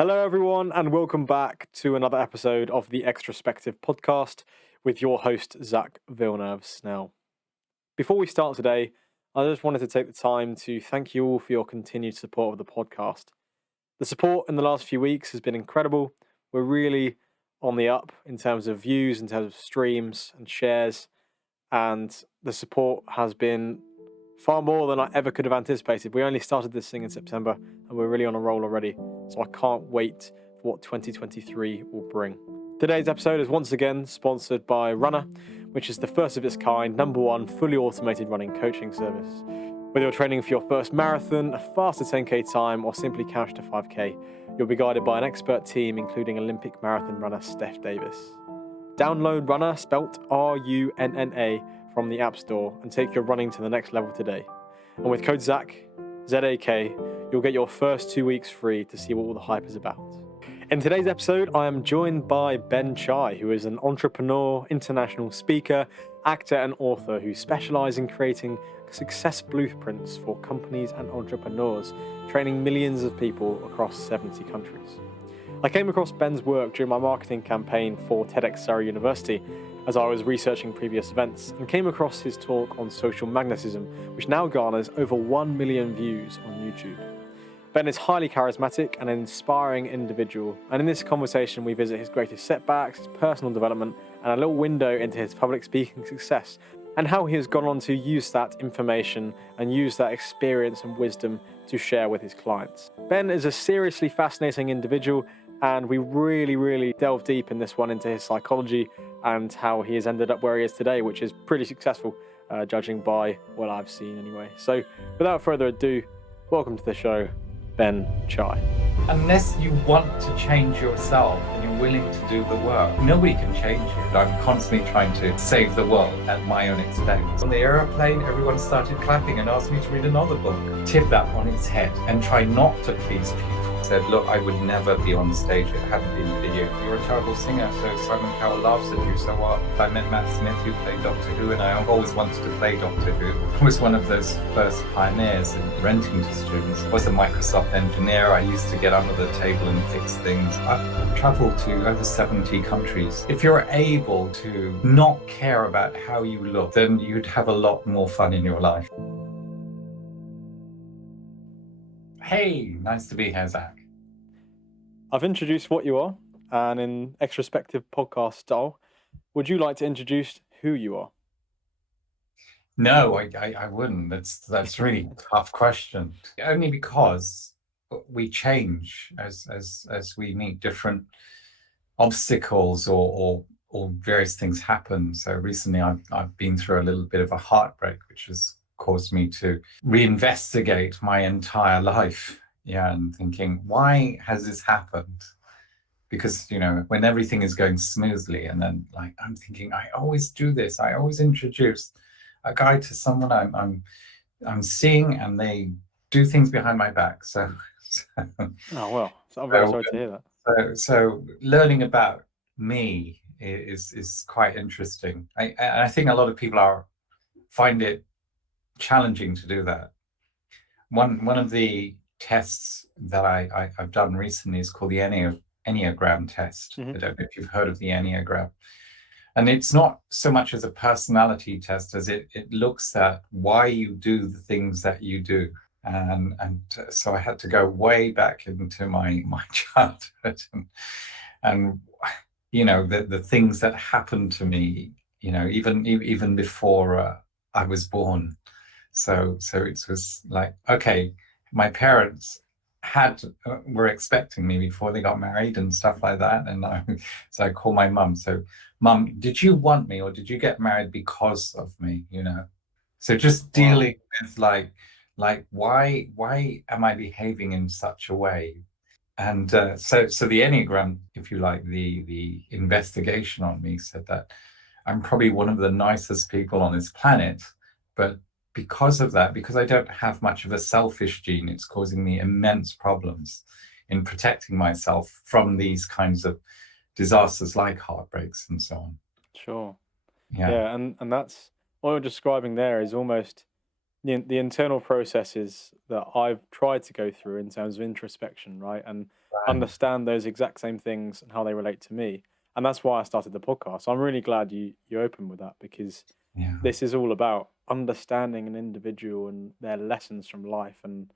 Hello, everyone, and welcome back to another episode of the Extrospective podcast with your host, Zach Villeneuve-Snell. Before we start today, I just wanted to take the time to thank you all for your continued support of the podcast. The support in the last few weeks has been incredible. We're really on the up in terms of views, in terms of streams and shares, and the support has been far more than I ever could have anticipated. We only started this thing in September and we're really on a roll already. So I can't wait for what 2023 will bring. Today's episode is once again sponsored by Runner, which is the first of its kind, #1 fully automated running coaching service. Whether you're training for your first marathon, a faster 10k time, or simply couch to 5k, you'll be guided by an expert team, including Olympic marathon runner Steph Davis. Download Runner, spelt RUNNA, from the App Store and take your running to the next level today. And with code ZAK, ZAK, you'll get your first 2 weeks free to see what all the hype is about. In today's episode, I am joined by Ben Chai, who is an entrepreneur, international speaker, actor, and author who specializes in creating success blueprints for companies and entrepreneurs, training millions of people across 70 countries. I came across Ben's work during my marketing campaign for TEDxSurreyUniversity as I was researching previous events, and came across his talk on social magnetism, which now garners over 1 million views on YouTube. Ben is highly charismatic and an inspiring individual, and in this conversation we visit his greatest setbacks, his personal development, and a little window into his public speaking success, and how he has gone on to use that information and use that experience and wisdom to share with his clients. Ben is a seriously fascinating individual, and we really delve deep in this one into his psychology and how he has ended up where he is today, which is pretty successful, judging by what I've seen anyway. So without further ado, welcome to the show, Ben Chai. Unless you want to change yourself and you're willing to do the work, nobody can change you. I'm constantly trying to save the world at my own expense. On the aeroplane, everyone started clapping and asked me to read another book. Tip that on its head and try not to please people. Said, look, I would never be on stage if it hadn't been for you. You're a terrible singer, so Simon Cowell laughs at you, so what? I met Matt Smith, who played Doctor Who, and I've always wanted to play Doctor Who. I was one of those first pioneers in renting to students. I was a Microsoft engineer. I used to get under the table and fix things. I've traveled to over 70 countries. If you're able to not care about how you look, then you'd have a lot more fun in your life. Hey, nice to be here, Zach. I've introduced what you are, and in extrospective podcast style, would you like to introduce who you are? No, I wouldn't. That's really a tough question. Only because we change as we meet different obstacles or various things happen. So recently I've been through a little bit of a heartbreak, which has caused me to reinvestigate my entire life. Yeah, and thinking, why has this happened? Because, you know, when everything is going smoothly, and then like I'm thinking, I always do this. I always introduce a guy to someone I'm seeing, and they do things behind my back. So Oh well, so I'm very sorry to hear that. So learning about me is quite interesting. I think a lot of people find it challenging to do that. One of the tests that I've done recently is called the Enneagram test. I don't know if you've heard of the Enneagram. And it's not so much as a personality test as it looks at why you do the things that you do. And so I had to go way back into my childhood and you know, the things that happened to me, you know, even before I was born. So it was like, okay, my parents were expecting me before they got married and stuff like that. And so I called my mum. So, Mum, did you want me or did you get married because of me? You know, so just dealing with like why am I behaving in such a way? And so the Enneagram, if you like, the investigation on me said that I'm probably one of the nicest people on this planet, but because of that, because I don't have much of a selfish gene, it's causing me immense problems in protecting myself from these kinds of disasters like heartbreaks and so on. Sure. Yeah, and that's what you're describing there is almost the internal processes that I've tried to go through in terms of introspection, right, and Right. understand those exact same things and how they relate to me. And that's why I started the podcast. So I'm really glad you opened with that, because Yeah. this is all about understanding an individual and their lessons from life, and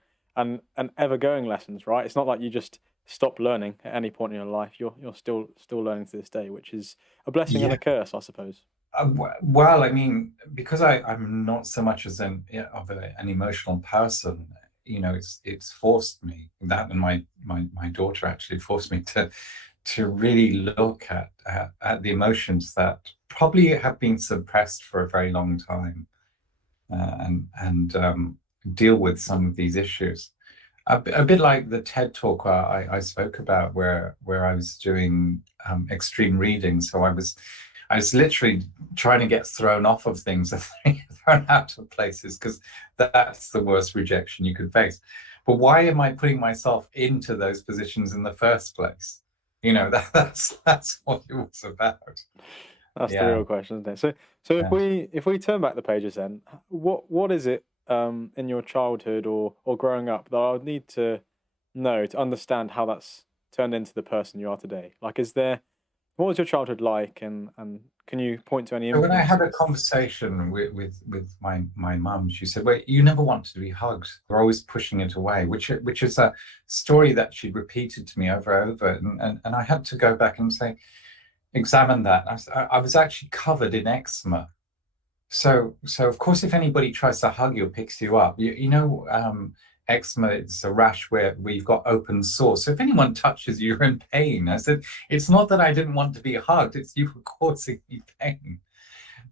ever going lessons, right? It's not like you just stop learning at any point in your life. You're still learning to this day, which is a blessing and Yeah. a curse, I suppose. Well, I mean, because I'm not so much as an emotional person, it's forced me, that, and my daughter actually forced me to really look at the emotions that probably have been suppressed for a very long time, and deal with some of these issues. A bit like the TED talk I spoke about, where I was doing extreme reading. So I was literally trying to get thrown off of things, thrown out of places, because that's the worst rejection you could face. But why am I putting myself into those positions in the first place? That's what it was about. That's the Yeah, real question, isn't it? So if yeah. we turn back the pages, then what is it in your childhood or growing up that I would need to know to understand how that's turned into the person you are today? Like, what was your childhood like, and can you point to any So when I had a influences? conversation with my mum, she said, "Well, you never wanted to be hugged. You're always pushing it away," which is a story that she'd repeated to me over and over, and I had to go back and say, examine that. I was actually covered in eczema. So of course, if anybody tries to hug you or picks you up, eczema is a rash where you've got open sores. So if anyone touches you, you're in pain. I said, it's not that I didn't want to be hugged; it's you were causing me pain.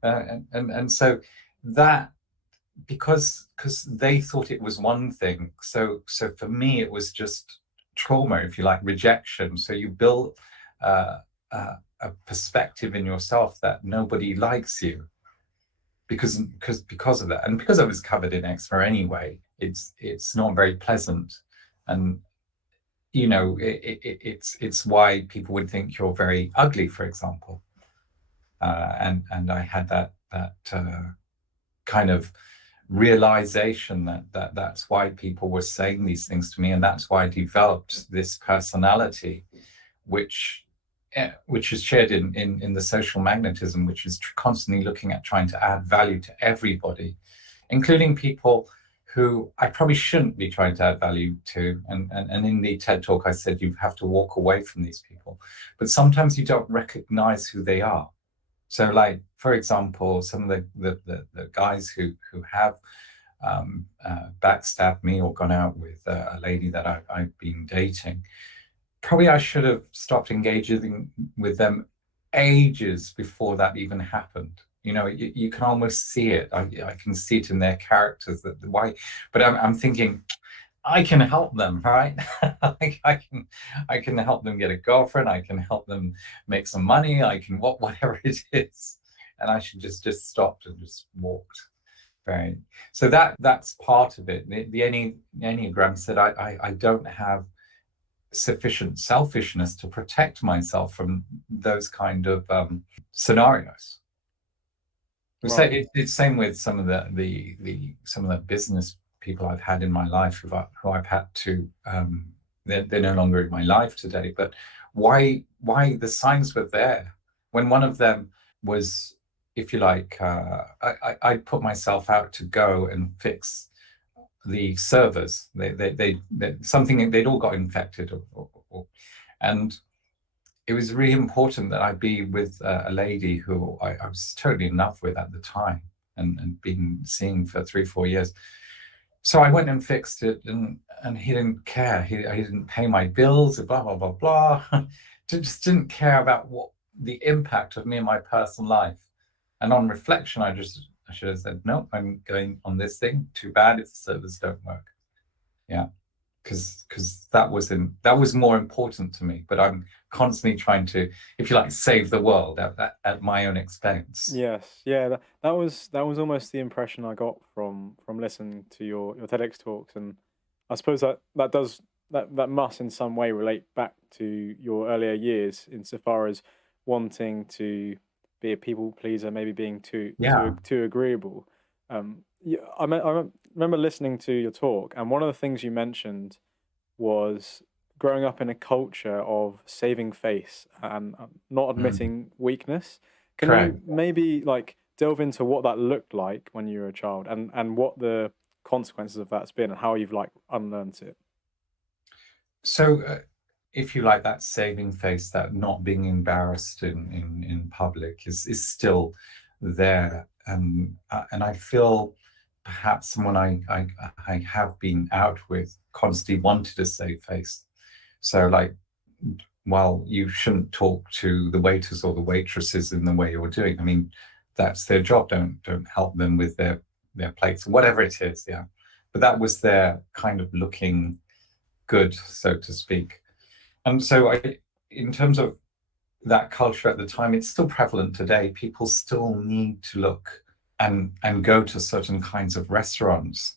And so that, because they thought it was one thing. So for me, it was just trauma, if you like, rejection. So you build uh, a perspective in yourself that nobody likes you because of that, and because I was covered in eczema anyway. It's not very pleasant, and it's why people would think you're very ugly, for example. And I had that kind of realization that's why people were saying these things to me, and that's why I developed this personality, which which is shared in the social magnetism, which is constantly looking at trying to add value to everybody, including people who I probably shouldn't be trying to add value to. And in the TED talk, I said you have to walk away from these people, but sometimes you don't recognize who they are. So, like, for example, some of the guys who have backstabbed me or gone out with a lady that I've been dating, probably I should have stopped engaging with them ages before that even happened. You can almost see it. I can see it in their characters, that why. But I'm thinking, I can help them, right? I can help them get a girlfriend. I can help them make some money. I can whatever it is, and I should just stopped and just walked. Right. So that's part of it. The Enneagram said I don't have sufficient selfishness to protect myself from those kind of scenarios. Right. It's same with some of some of the business people I've had in my life who I've had to they're no longer in my life today. But why the signs were there when one of them was, if you like, I put myself out to go and fix the servers. They something, they'd all got infected, and it was really important that I be with a lady who I was totally in love with at the time, and been seeing for 3-4 years. So I went and fixed it, and he didn't care. He didn't pay my bills, blah blah blah blah. Just didn't care about what the impact of me in my personal life. And on reflection, I should have said, no, I'm going on this thing. Too bad if the servers don't work. Yeah, because that was more important to me. But I'm constantly trying to, if you like, save the world at my own expense. Yes. Yeah. That was almost the impression I got from listening to your TEDx talks, and I suppose that must in some way relate back to your earlier years, insofar as wanting to be a people pleaser, maybe being too Yeah, too agreeable. Um, I remember listening to your talk, and one of the things you mentioned was growing up in a culture of saving face and not Mm, admitting weakness. Can correct. you maybe like delve into what that looked like when you were a child, and what the consequences of that's been, and how you've like unlearned it? So, if you like, that saving face, that not being embarrassed in public is still there, and I feel perhaps someone I have been out with constantly wanted to save face. So, like, while you shouldn't talk to the waiters or the waitresses in the way you're doing, I mean, that's their job. Don't help them with their plates, whatever it is. Yeah, but that was their kind of looking good, so to speak. And so, in terms of that culture at the time, it's still prevalent today. People still need to look and go to certain kinds of restaurants.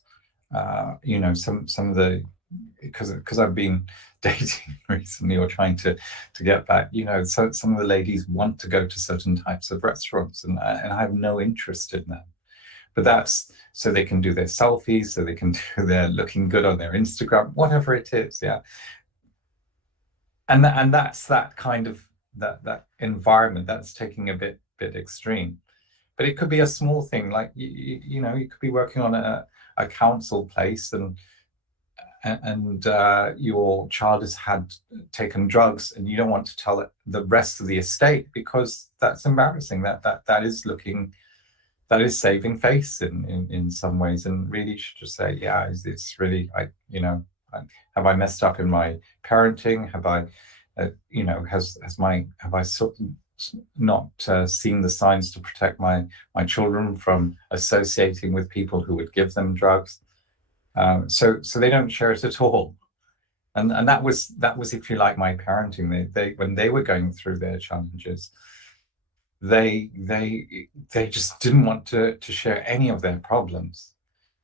Some of the because I've been dating recently or trying to get back. So some of the ladies want to go to certain types of restaurants, and I have no interest in that. But that's so they can do their selfies, so they can do their looking good on their Instagram, whatever it is. Yeah, and that's that kind of that environment that's taking a bit extreme. But it could be a small thing, like you could be working on a council place, and your child has had taken drugs, and you don't want to tell the rest of the estate because that's embarrassing. That is looking, that is saving face in some ways, and really you should just say, yeah, it's really, have I messed up in my parenting? Have I, have I not seen the signs to protect my children from associating with people who would give them drugs? So they don't share it at all. And that was, if you like, my parenting. They when they were going through their challenges, they just didn't want to share any of their problems.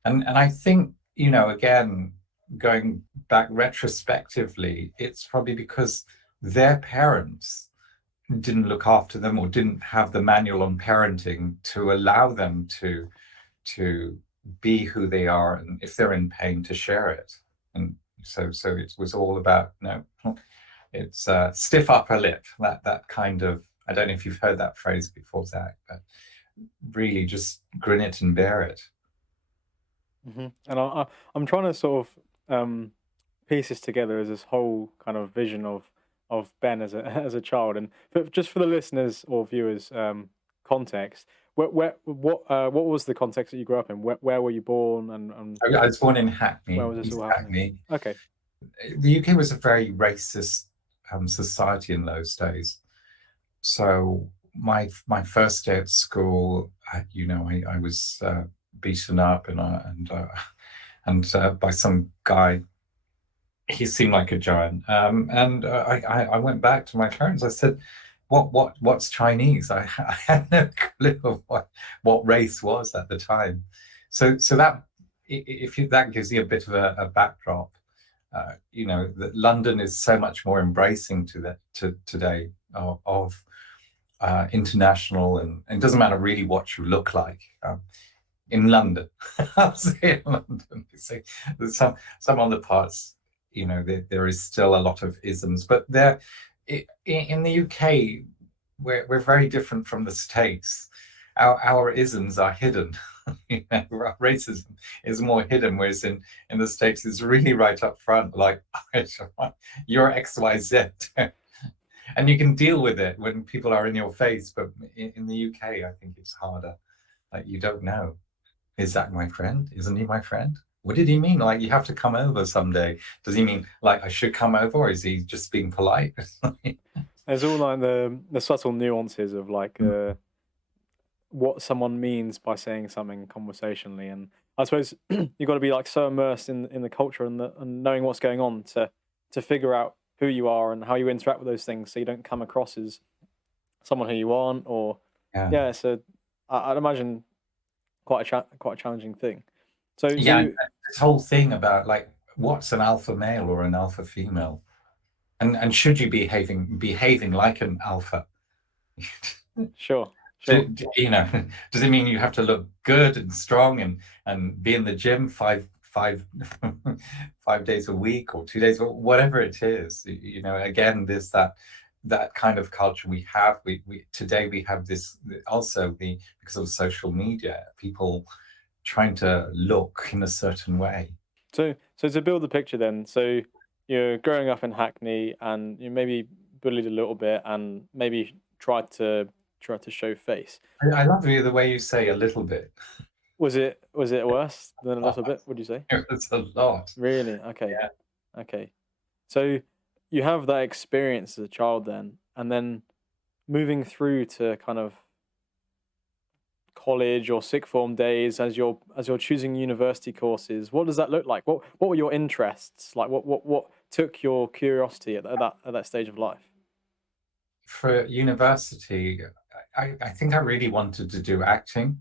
And I think, again, going back retrospectively, it's probably because their parents didn't look after them or didn't have the manual on parenting to allow them to be who they are, and if they're in pain, to share it. And so it was all about, it's stiff upper lip, that kind of, I don't know if you've heard that phrase before, Zach, but really just grin it and bear it. And I'm trying to sort of piece this together as this whole kind of vision of Ben as a as a child, and just for the listeners or viewers, context. What was the context that you grew up in? Where were you born, and I was born in where Hackney, was this East all happening? Hackney. Okay, The UK was a very racist society in those days. So my first day at school, I was beaten up and by some guy. He seemed like a giant, and I went back to my parents. I said, "What's Chinese?" I had no clue of what race was at the time. So that, if that gives you a bit of a backdrop, that London is so much more embracing to today of international, and it doesn't matter really what you look like. In London, I'll say in London. So there's some other parts, there is still a lot of isms, but in the UK, we're very different from the States. Our isms are hidden. Racism is more hidden, whereas in the States it's really right up front, like, you're XYZ. And you can deal with it when people are in your face, but in the UK, I think it's harder. Like, you don't know. Is that my friend? Isn't he my friend? What did he mean? Like, you have to come over someday. Does he mean like I should come over, or is he just being polite? there's all like the subtle nuances of like what someone means by saying something conversationally, and I suppose you've got to be like so immersed in the culture and knowing what's going on to figure out who you are and how you interact with those things, so you don't come across as someone who you aren't, or Yeah. yeah. So I'd imagine quite a challenging thing. So Yeah, and this whole thing about, like, what's an alpha male or an alpha female, and should you be behaving like an alpha? sure. Sure. Does it mean you have to look good and strong and be in the gym five 5 days a week or 2 days or whatever it is? Again, there's that kind of culture we have. We today we have this also because of social media, people trying to look in a certain way. So to build the picture then, so you're growing up in Hackney and you maybe bullied a little bit and maybe tried to show face. I love the way you say a little bit. Was it worse than a Oh, little bit, would you say? it's a lot. Really? Okay. Yeah. Okay. So you have that experience as a child then, and then moving through to kind of college or sixth form days as you're choosing university courses, what does that look like? What were your interests? Like what took your curiosity at that stage of life? For university, I think I really wanted to do acting,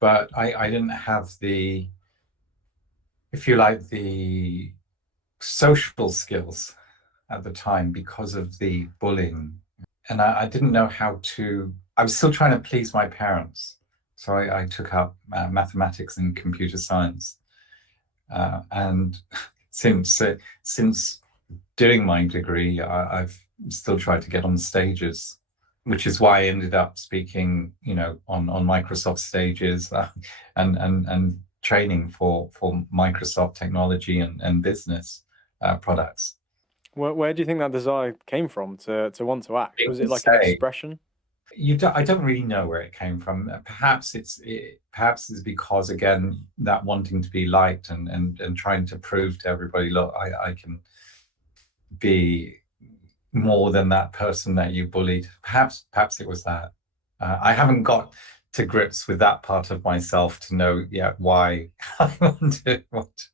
but I didn't have the, if you like, the social skills at the time because of the bullying. And I didn't know how to, I was still trying to please my parents. So I took up mathematics and computer science. And since doing my degree, I've still tried to get on stages, which is why I ended up speaking, on Microsoft stages and training for Microsoft technology and business products. Where do you think that desire came from to want to act? Was it like an expression? I don't really know where it came from. Perhaps it's because, again, that wanting to be liked and trying to prove to everybody, look, I can be more than that person that you bullied. Perhaps it was that. I haven't got to grips with that part of myself to know yet why I want to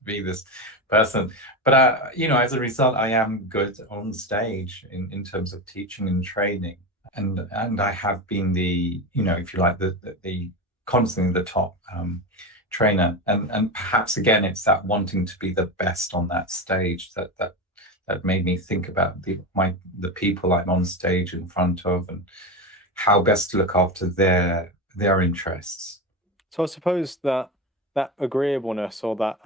be this person. But as a result, I am good on stage in terms of teaching and training. And I have been the, if you like, the constantly the top trainer. And perhaps again, it's that wanting to be the best on that stage that made me think about the people I'm on stage in front of and how best to look after their interests. So I suppose that agreeableness or that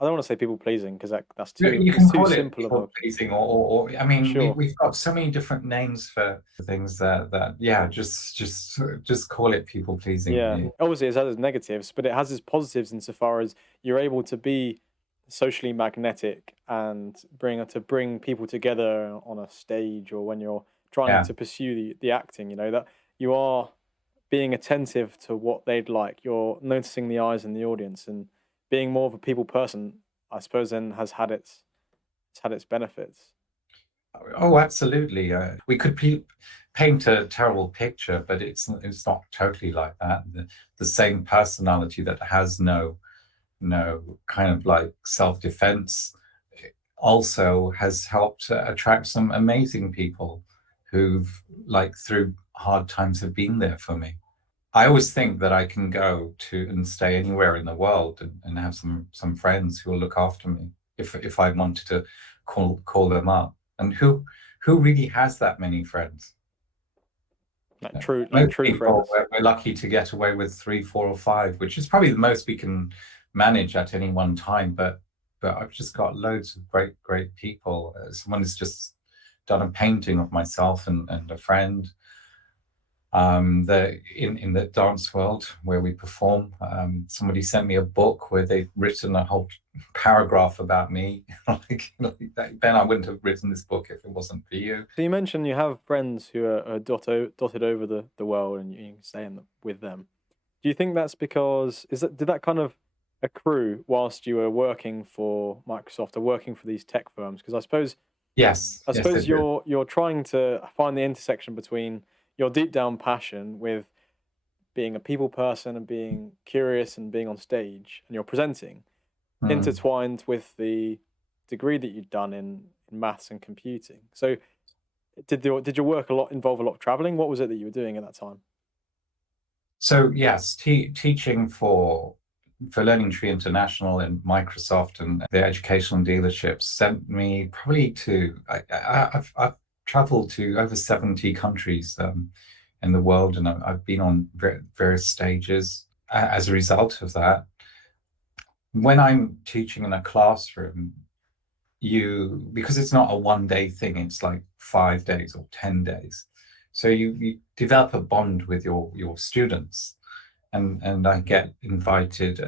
I don't want to say people pleasing because that's You it's can too call it simple of a people pleasing, or I mean, sure. we've got so many different names for things that yeah, just call it people pleasing. Yeah, obviously it has its negatives, but it has its positives insofar as you're able to be socially magnetic and bring people together on a stage or when you're trying Yeah. to pursue the acting. That you are being attentive to what they'd like. You're noticing the eyes in the audience and being more of a people person. I suppose then it's had its benefits. Oh, absolutely. We could paint a terrible picture, but it's not totally like that. The same personality that has no kind of like self-defense also has helped attract some amazing people who've, like, through hard times, have been there for me. I always think that I can go to and stay anywhere in the world and have some friends who will look after me if I wanted to call them up. And who really has that many friends? Like true Most friends. people, we're lucky to get away with 3, 4, or 5, which is probably the most we can manage at any one time. But I've just got loads of great people. Someone has just done a painting of myself and a friend. In the dance world where we perform, somebody sent me a book where they've written a whole paragraph about me. like Ben, I wouldn't have written this book if it wasn't for you. So you mentioned you have friends who are dotted over the world, and you can stay with them. Do you think that's because did that kind of accrue whilst you were working for Microsoft or working for these tech firms? Because I suppose Yes, you're trying to find the intersection between your deep down passion with being a people person and being curious and being on stage and you're presenting, intertwined with the degree that you'd done in maths and computing. So did your work involve a lot of traveling? What was it that you were doing at that time? So yes, teaching for Learning Tree International and Microsoft and their educational dealerships sent me probably to, I've traveled to over 70 countries in the world, and I've been on various stages as a result of that. When I'm teaching in a classroom, because it's not a one-day thing, it's like 5 days or 10 days. So you develop a bond with your students, and I get invited,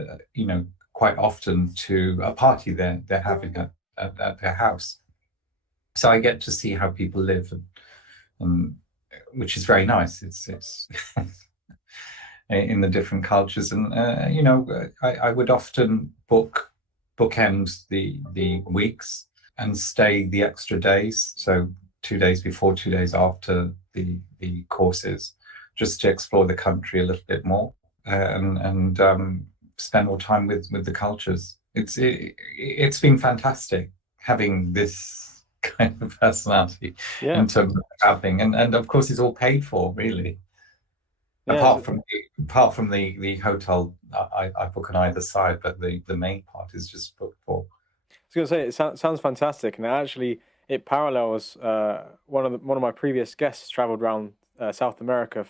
quite often to a party they're having at their house. So I get to see how people live, and which is very nice. It's in the different cultures, and I would often bookend the weeks and stay the extra days, so 2 days before, 2 days after the courses, just to explore the country a little bit more, and spend more time with the cultures. It's been fantastic having this kind of personality in terms of traveling, and of course it's all paid for, really. Apart from the hotel I book on either side, but the main part is just booked for. I was going to say, it sounds fantastic, and actually it parallels one of my previous guests traveled around South America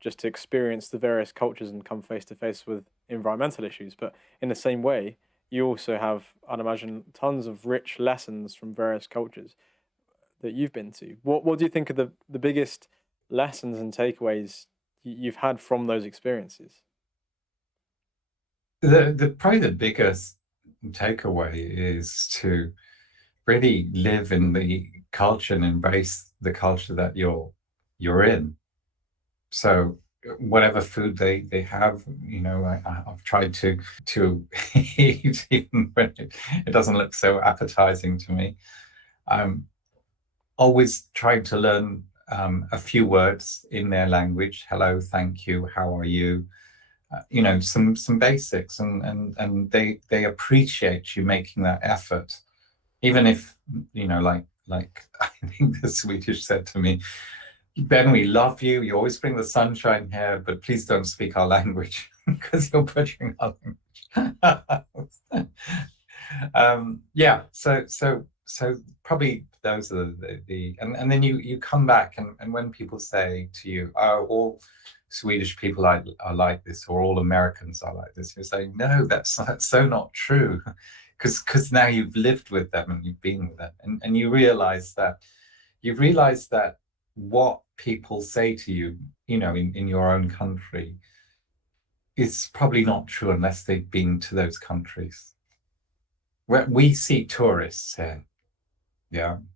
just to experience the various cultures and come face to face with environmental issues. But in the same way, you also have, I'd imagine, tons of rich lessons from various cultures that you've been to. What do you think are the biggest lessons and takeaways you've had from those experiences? Probably the biggest takeaway is to really live in the culture and embrace the culture that you're in. So whatever food they have, I've tried to eat even when it doesn't look so appetizing to me. I'm always trying to learn a few words in their language. Hello, thank you, how are you? Some basics, and they appreciate you making that effort, even if like I think the Swedish said to me, Ben, we love you. You always bring the sunshine here, but please don't speak our language because you're butchering our language. Yeah. So probably those are and then you come back, and when people say to you, oh, all Swedish people are like this, or all Americans are like this, you're saying, no, that's so not true, because now you've lived with them and you've been with them, and you realize that what people say to you, in your own country is probably not true unless they've been to those countries. Where we see tourists here,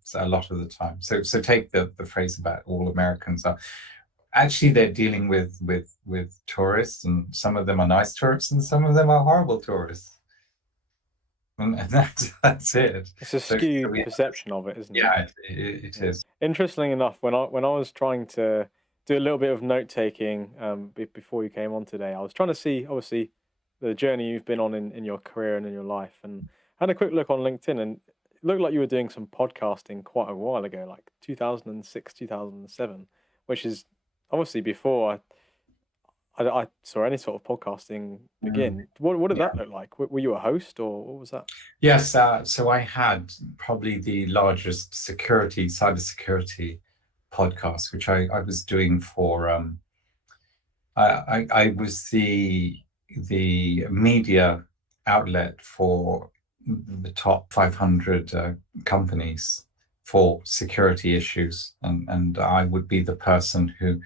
so a lot of the time. So take the phrase about all Americans are. Actually, they're dealing with tourists, and some of them are nice tourists, and some of them are horrible tourists. And that's it. It's a skewed perception of it, isn't it? Yeah, it is. Interestingly enough, when I was trying to do a little bit of note taking before you came on today, I was trying to see, obviously, the journey you've been on in your career and in your life, and had a quick look on LinkedIn, and it looked like you were doing some podcasting quite a while ago, like 2006, 2007, which is obviously before I saw any sort of podcasting begin. What did that look like? Were you a host, or what was that? Yes, so I had probably the largest cybersecurity podcast, which I was doing for. I was the media outlet for the top 500 companies for security issues, and I would be the person who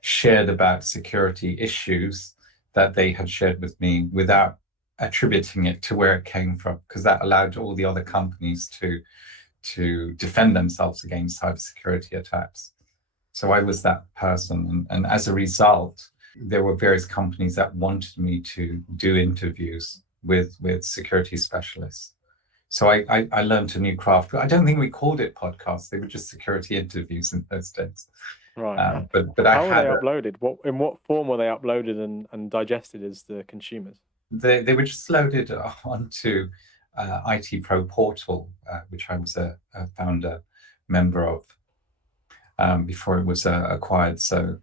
shared about security issues that they had shared with me without attributing it to where it came from, because that allowed all the other companies to defend themselves against cybersecurity attacks. So I was that person, and as a result, there were various companies that wanted me to do interviews with security specialists. So I learned a new craft. I don't think we called it podcasts; they were just security interviews in those days. Right. But how were they uploaded? In what form were they uploaded and digested as the consumers? They were just loaded onto IT Pro Portal, which I was a founder member of before it was acquired. So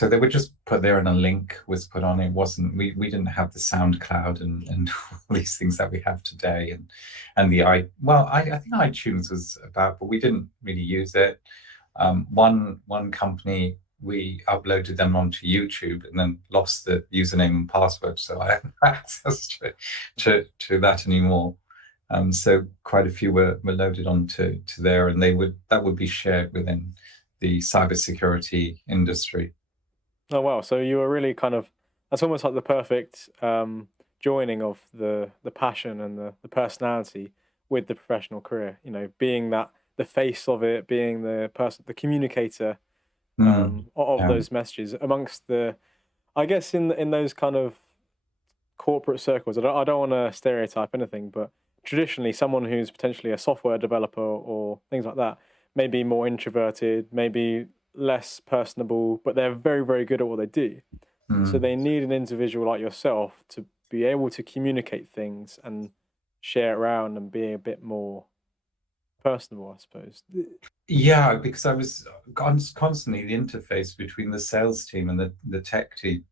they were just put there, and a link was put on. It wasn't, we didn't have the SoundCloud and all these things that we have today, and I think iTunes was about, but we didn't really use it. One company we uploaded them onto YouTube and then lost the username and password, so I haven't access to that anymore. So quite a few were loaded onto there, and that would be shared within the cybersecurity industry. Oh wow! So you were really kind of, that's almost like the perfect joining of the passion and the personality with the professional career. You know, being that the face of it, being the person, the communicator of Yeah. those messages amongst the, I guess in those kind of corporate circles. I don't want to stereotype anything, but traditionally, someone who's potentially a software developer or things like that may be more introverted, maybe less personable, but they're very, very good at what they do. So they need an individual like yourself to be able to communicate things and share it around and be a bit more personable, I suppose. Yeah, because I was constantly the interface between the sales team and the tech team.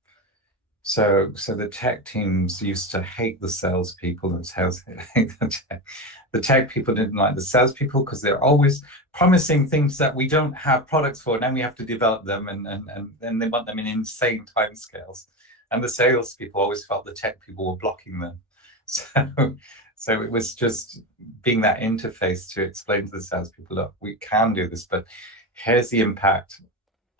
So the tech teams used to hate the salespeople, and sales hate the tech people didn't like the salespeople because they're always promising things that we don't have products for, and then we have to develop them, and then they want them in insane timescales. And the salespeople always felt the tech people were blocking them. So it was just being that interface to explain to the salespeople, look, we can do this, but here's the impact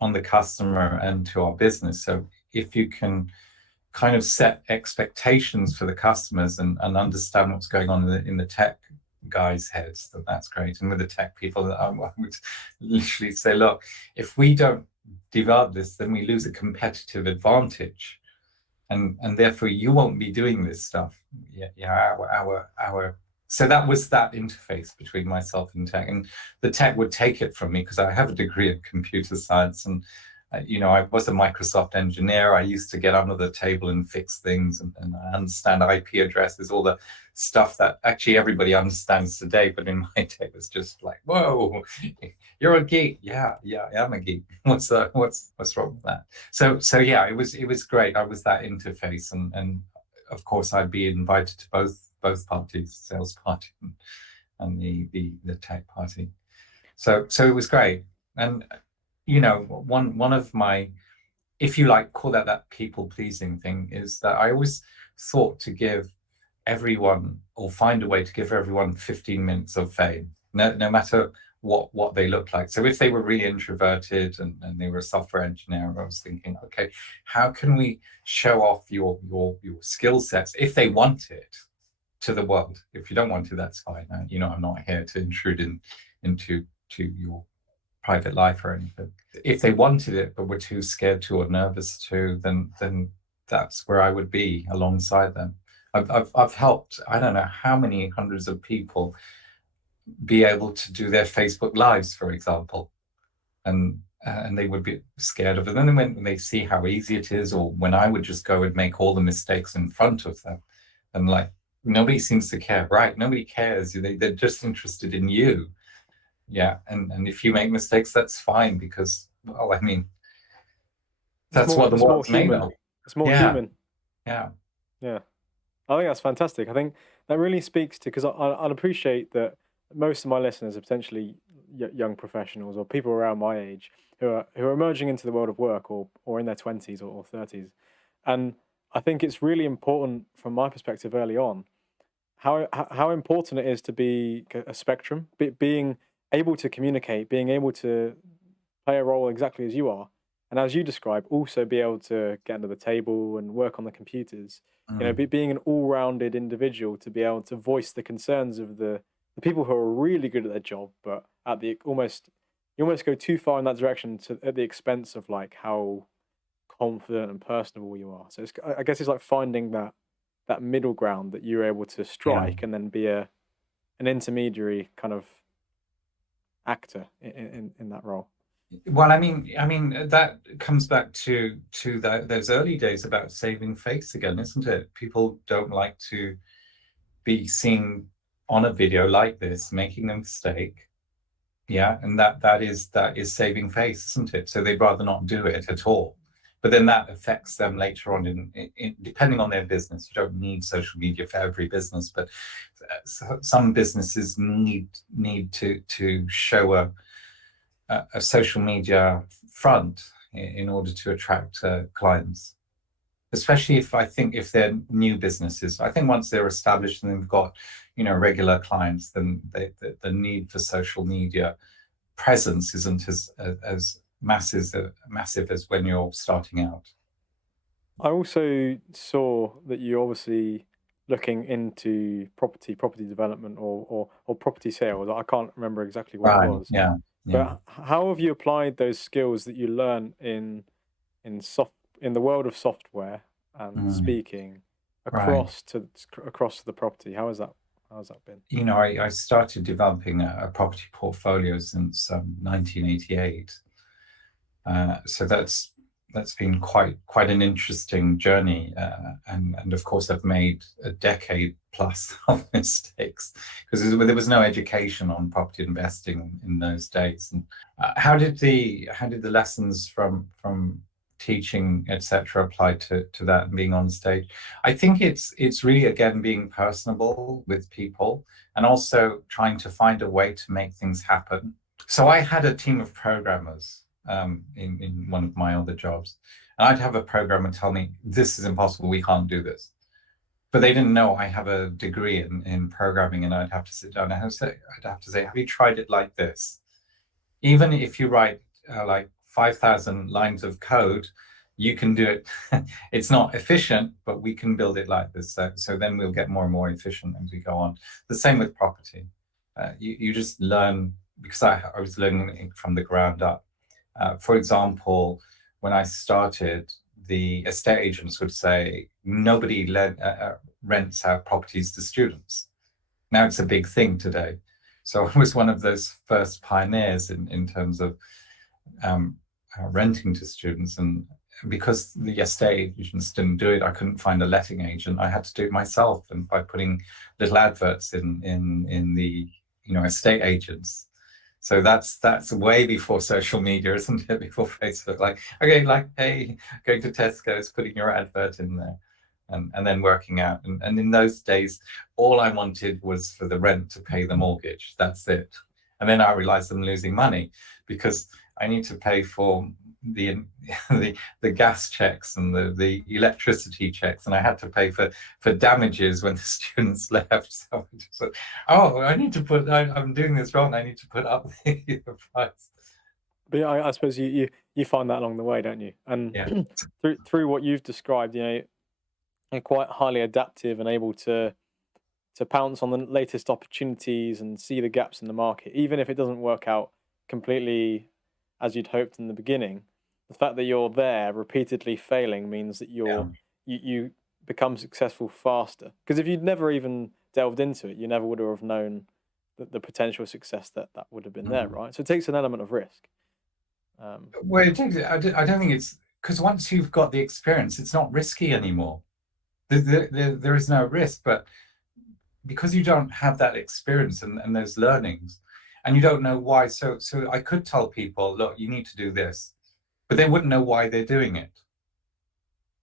on the customer and to our business. So if you can kind of set expectations for the customers and understand what's going on in the tech guys' heads, that's great. And with the tech people, I would literally say, look, if we don't develop this, then we lose a competitive advantage. And therefore you won't be doing this stuff. So that was that interface between myself and tech, and the tech would take it from me because I have a degree in computer science, and I was a Microsoft engineer. I used to get under the table and fix things, and I understand IP addresses, all the stuff that actually everybody understands today. But in my day, it was just like, whoa, you're a geek. Yeah, I'm a geek. What's wrong with that? So yeah, it was great. I was that interface, and of course I'd be invited to both parties, sales party and the tech party. So it was great. And one of my, if you like, call that people pleasing thing, is that I always thought to give everyone, or find a way to give everyone 15 minutes of fame, no matter what they look like. So if they were really introverted and they were a software engineer, I was thinking, okay, how can we show off your skill sets if they want it to the world? If you don't want to, that's fine. I'm not here to intrude into your private life or anything. If they wanted it but were too scared to or nervous to, then that's where I would be alongside them. I've helped, I don't know how many hundreds of people be able to do their Facebook lives, for example, and they would be scared of it. And then when they see how easy it is, or when I would just go and make all the mistakes in front of them, and like, nobody seems to care, right? Nobody cares. They're just interested in you. Yeah, and if you make mistakes, that's fine, because, well, I mean, that's what the world's made of. It's more human. Yeah. I think that's fantastic. I think that really speaks to, because I'd appreciate that most of my listeners are potentially young professionals or people around my age who are emerging into the world of work, or in their 20s or 30s. And I think it's really important from my perspective early on how important it is to be a spectrum, being able to communicate, being able to play a role exactly as you are, and as you describe, also be able to get under the table and work on the computers. Being an all-rounded individual, to be able to voice the concerns of the people who are really good at their job, but at the you almost go too far in that direction at the expense of like how confident and personable you are. So I guess it's like finding that middle ground that you're able to strike, and then be an intermediary kind of actor in that role. Well, I mean, that comes back to those early days about saving face again, isn't it? People don't like to be seen on a video like this making a mistake. Yeah, and that is saving face, isn't it? So they'd rather not do it at all. But then that affects them later on in depending on their business. You don't need social media for every business, but some businesses need to show a social media front, in order to attract clients, especially if they're new businesses. I think once they're established and they've got, regular clients, then the need for social media presence isn't as massive as when you're starting out. I also saw that you're obviously looking into property development or property sales. I can't remember exactly what it Right. was. Yeah. But how have you applied those skills that you learn in the world of software and speaking across the property? How has that been? I started developing a property portfolio since 1988. So that's been quite an interesting journey, and of course I've made a decade plus of mistakes because there was no education on property investing in those days. And how did the lessons from teaching, etc., apply to that and being on stage? I think it's really, again, being personable with people and also trying to find a way to make things happen. So I had a team of programmers in one of my other jobs, and I'd have a programmer tell me, this is impossible, we can't do this. But they didn't know I have a degree in programming, and I'd have to sit down and I'd have to say, have you tried it like this? Even if you write like 5,000 lines of code, you can do it. It's not efficient, but we can build it like this. So then we'll get more and more efficient as we go on. The same with property. You just learn, because I was learning from the ground up. For example, when I started, the estate agents would say, nobody rents out properties to students. Now it's a big thing today. So I was one of those first pioneers in terms of renting to students. And because the estate agents didn't do it, I couldn't find a letting agent. I had to do it myself, and by putting little adverts in the estate agents. So that's way before social media, isn't it? Before Facebook. Like, okay, like, hey, going to Tesco's, putting your advert in there, and then working out. And in those days, all I wanted was for the rent to pay the mortgage. That's it. And then I realized I'm losing money because I need to pay for the gas checks and the electricity checks, and I had to pay for damages when the students left. So I just said, oh, I'm doing this wrong, I need to put up the price. But yeah, I suppose you find that along the way, don't you? And through what you've described, you're quite highly adaptive and able to pounce on the latest opportunities and see the gaps in the market, even if it doesn't work out completely as you'd hoped in the beginning. The fact that you're there repeatedly failing means that you become successful faster. Because if you'd never even delved into it, you never would have known the potential success that would have been there, right? So it takes an element of risk. Well, it takes, I don't think it's, because once you've got the experience, it's not risky anymore. There is no risk, but because you don't have that experience and those learnings, and you don't know why. So I could tell people, look, you need to do this, but they wouldn't know why they're doing it.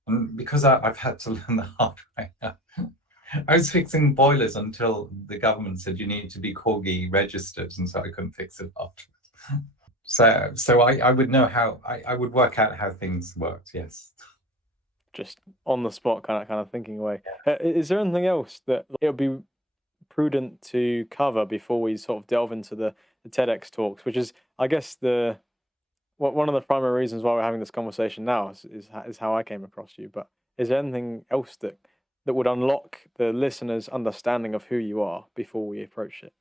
And because I've had to learn the hard way. I was fixing boilers until the government said you need to be Corgi registered, and so I couldn't fix it afterwards. So I would know how, I would work out how things worked, yes. Just on the spot kind of thinking away. Is there anything else that it would be prudent to cover before we sort of delve into the TEDx talks, which is, I guess, one of the primary reasons why we're having this conversation now is how I came across you. But is there anything else that would unlock the listener's understanding of who you are before we approach it?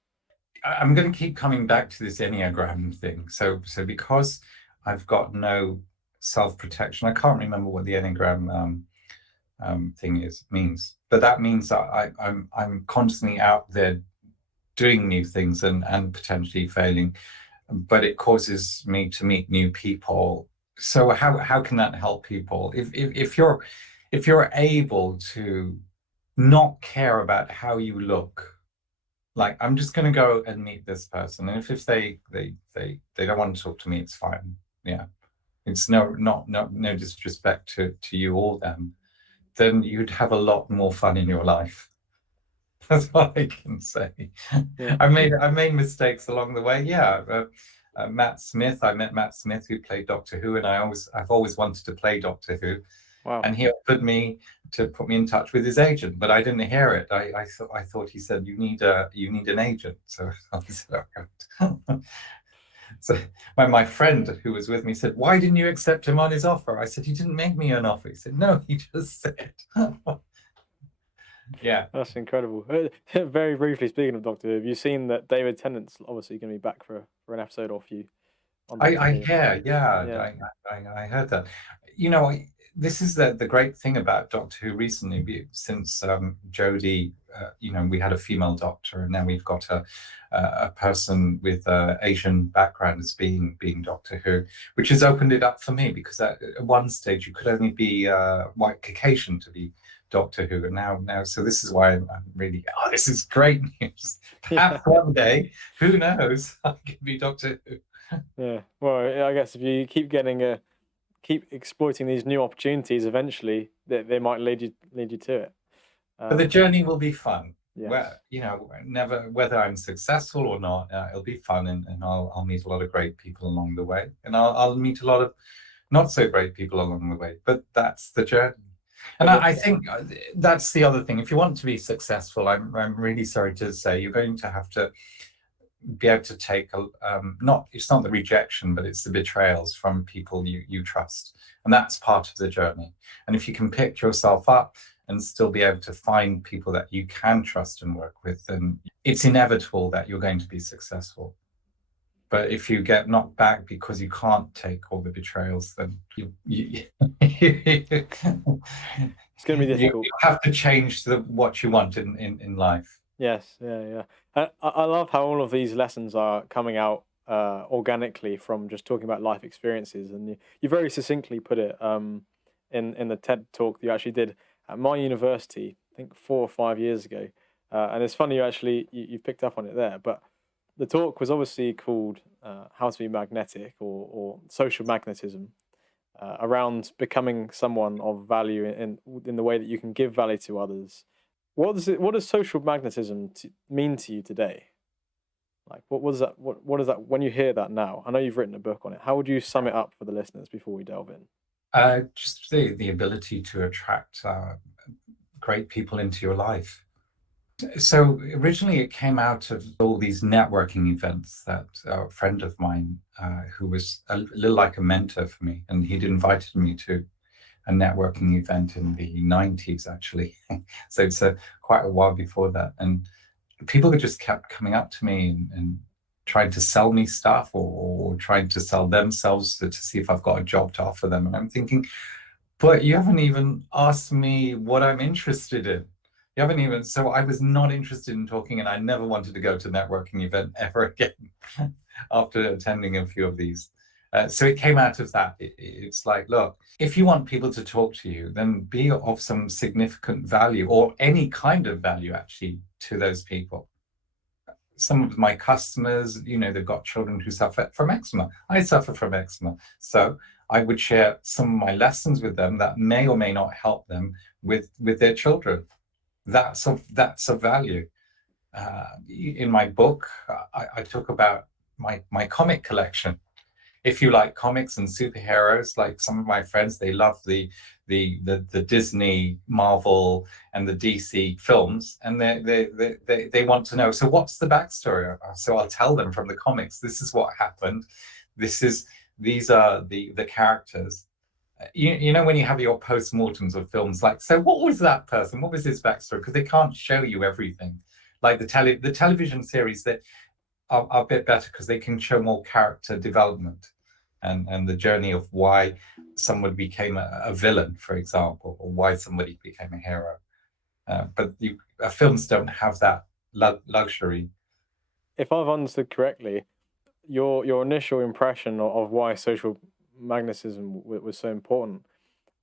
I'm going to keep coming back to this Enneagram thing. So because I've got no self-protection, I can't remember what the Enneagram thing means, but that means that I'm constantly out there doing new things and potentially failing, but it causes me to meet new people. So how can that help people? If you're able to not care about how you look, like, I'm just going to go and meet this person, and if they don't want to talk to me, it's fine. Yeah, it's no disrespect to you or them. Then you'd have a lot more fun in your life. That's what I can say. Yeah. I made mistakes along the way. Yeah, Matt Smith. I met Matt Smith, who played Doctor Who, and I've always wanted to play Doctor Who. Wow. And he offered me to put me in touch with his agent, but I didn't hear it. I thought he said you need an agent. So I said, all right. So my friend who was with me said, "Why didn't you accept him on his offer?" I said, "He didn't make me an offer." He said, "No, he just said." Yeah. That's incredible. Very briefly, speaking of Doctor Who, have you seen that David Tennant's obviously going to be back for an episode or few on Doctor I Who? hear, yeah, Yeah. I heard that. You know, this is the great thing about Doctor Who recently, since Jodie, we had a female doctor, and now we've got a person with Asian background as being Doctor Who, which has opened it up for me, because at one stage you could only be white Caucasian to be Doctor Who, and now, so this is why I'm really, this is great news. Perhaps one day, who knows, I could be Doctor Who. Yeah. Well, I guess if you keep exploiting these new opportunities, eventually they might lead you to it. But the journey will be fun. Yes. Never, whether I'm successful or not, it'll be fun, and I'll meet a lot of great people along the way, and I'll meet a lot of not so great people along the way. But that's the journey. And I think that's the other thing. If you want to be successful, I'm really sorry to say, you're going to have to be able to take it's not the rejection, but it's the betrayals from people you trust, and that's part of the journey. And if you can pick yourself up and still be able to find people that you can trust and work with, then it's inevitable that you're going to be successful. But if you get knocked back because you can't take all the betrayals, then it's going to be difficult. You have to change what you want in life. Yes, yeah. I love how all of these lessons are coming out organically from just talking about life experiences, and you very succinctly put it in the TED talk that you actually did at my university, I think 4 or 5 years ago. And it's funny you picked up on it there, but the talk was obviously called "How to Be Magnetic" or Social Magnetism, around becoming someone of value in the way that you can give value to others. What does social magnetism mean to you today? Like, what was that? What is that when you hear that now? I know you've written a book on it. How would you sum it up for the listeners before we delve in? Just the ability to attract great people into your life. So originally it came out of all these networking events that a friend of mine, who was a little like a mentor for me, and he'd invited me to a networking event in the 90s, actually. So it's quite a while before that. And people just kept coming up to me and trying to sell me stuff, or trying to sell themselves to see if I've got a job to offer them. And I'm thinking, but you haven't even asked me what I'm interested in. You haven't even, so I was not interested in talking, and I never wanted to go to a networking event ever again after attending a few of these. So it came out of that. It's like, look, if you want people to talk to you, then be of some significant value, or any kind of value actually, to those people. Some of my customers, they've got children who suffer from eczema. I suffer from eczema. So I would share some of my lessons with them that may or may not help them with their children. That's of value. In my book, I talk about my comic collection. If you like comics and superheroes, like some of my friends, they love the Disney, Marvel, and the DC films, and they want to know, so what's the backstory? So I'll tell them from the comics, this is what happened. These are the characters. When you have your post-mortems of films, like, so what was that person? What was his backstory? Because they can't show you everything. Like the television series that are a bit better, because they can show more character development and the journey of why someone became a villain, for example, or why somebody became a hero. But films don't have that luxury. If I've understood correctly, your initial impression of why social magnetism was so important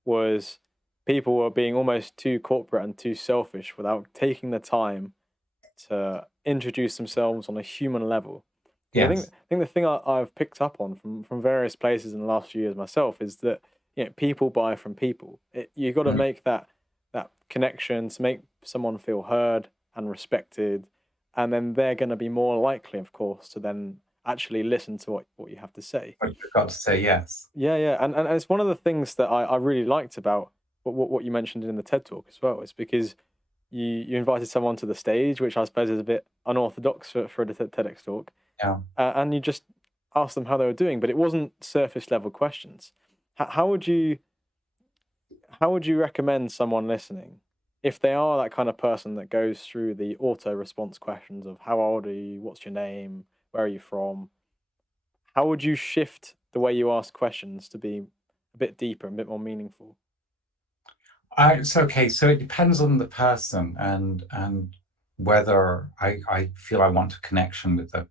was people were being almost too corporate and too selfish without taking the time to introduce themselves on a human level. Yes. I think the thing I've picked up on from various places in the last few years myself is that people buy from people. You've got to make that connection to make someone feel heard and respected, and then they're going to be more likely, of course, to then actually listen to what you have to say. But you've got to say yes. Yeah, yeah, and it's one of the things that I really liked about what you mentioned in the TED talk as well, is because you invited someone to the stage, which I suppose is a bit unorthodox for a TEDx talk, Yeah. and you just asked them how they were doing, but it wasn't surface level questions. How would you recommend someone listening, if they are that kind of person that goes through the auto response questions of how old are you, what's your name, where are you from? How would you shift the way you ask questions to be a bit deeper and a bit more meaningful? It's okay. So it depends on the person and whether I feel I want a connection with them.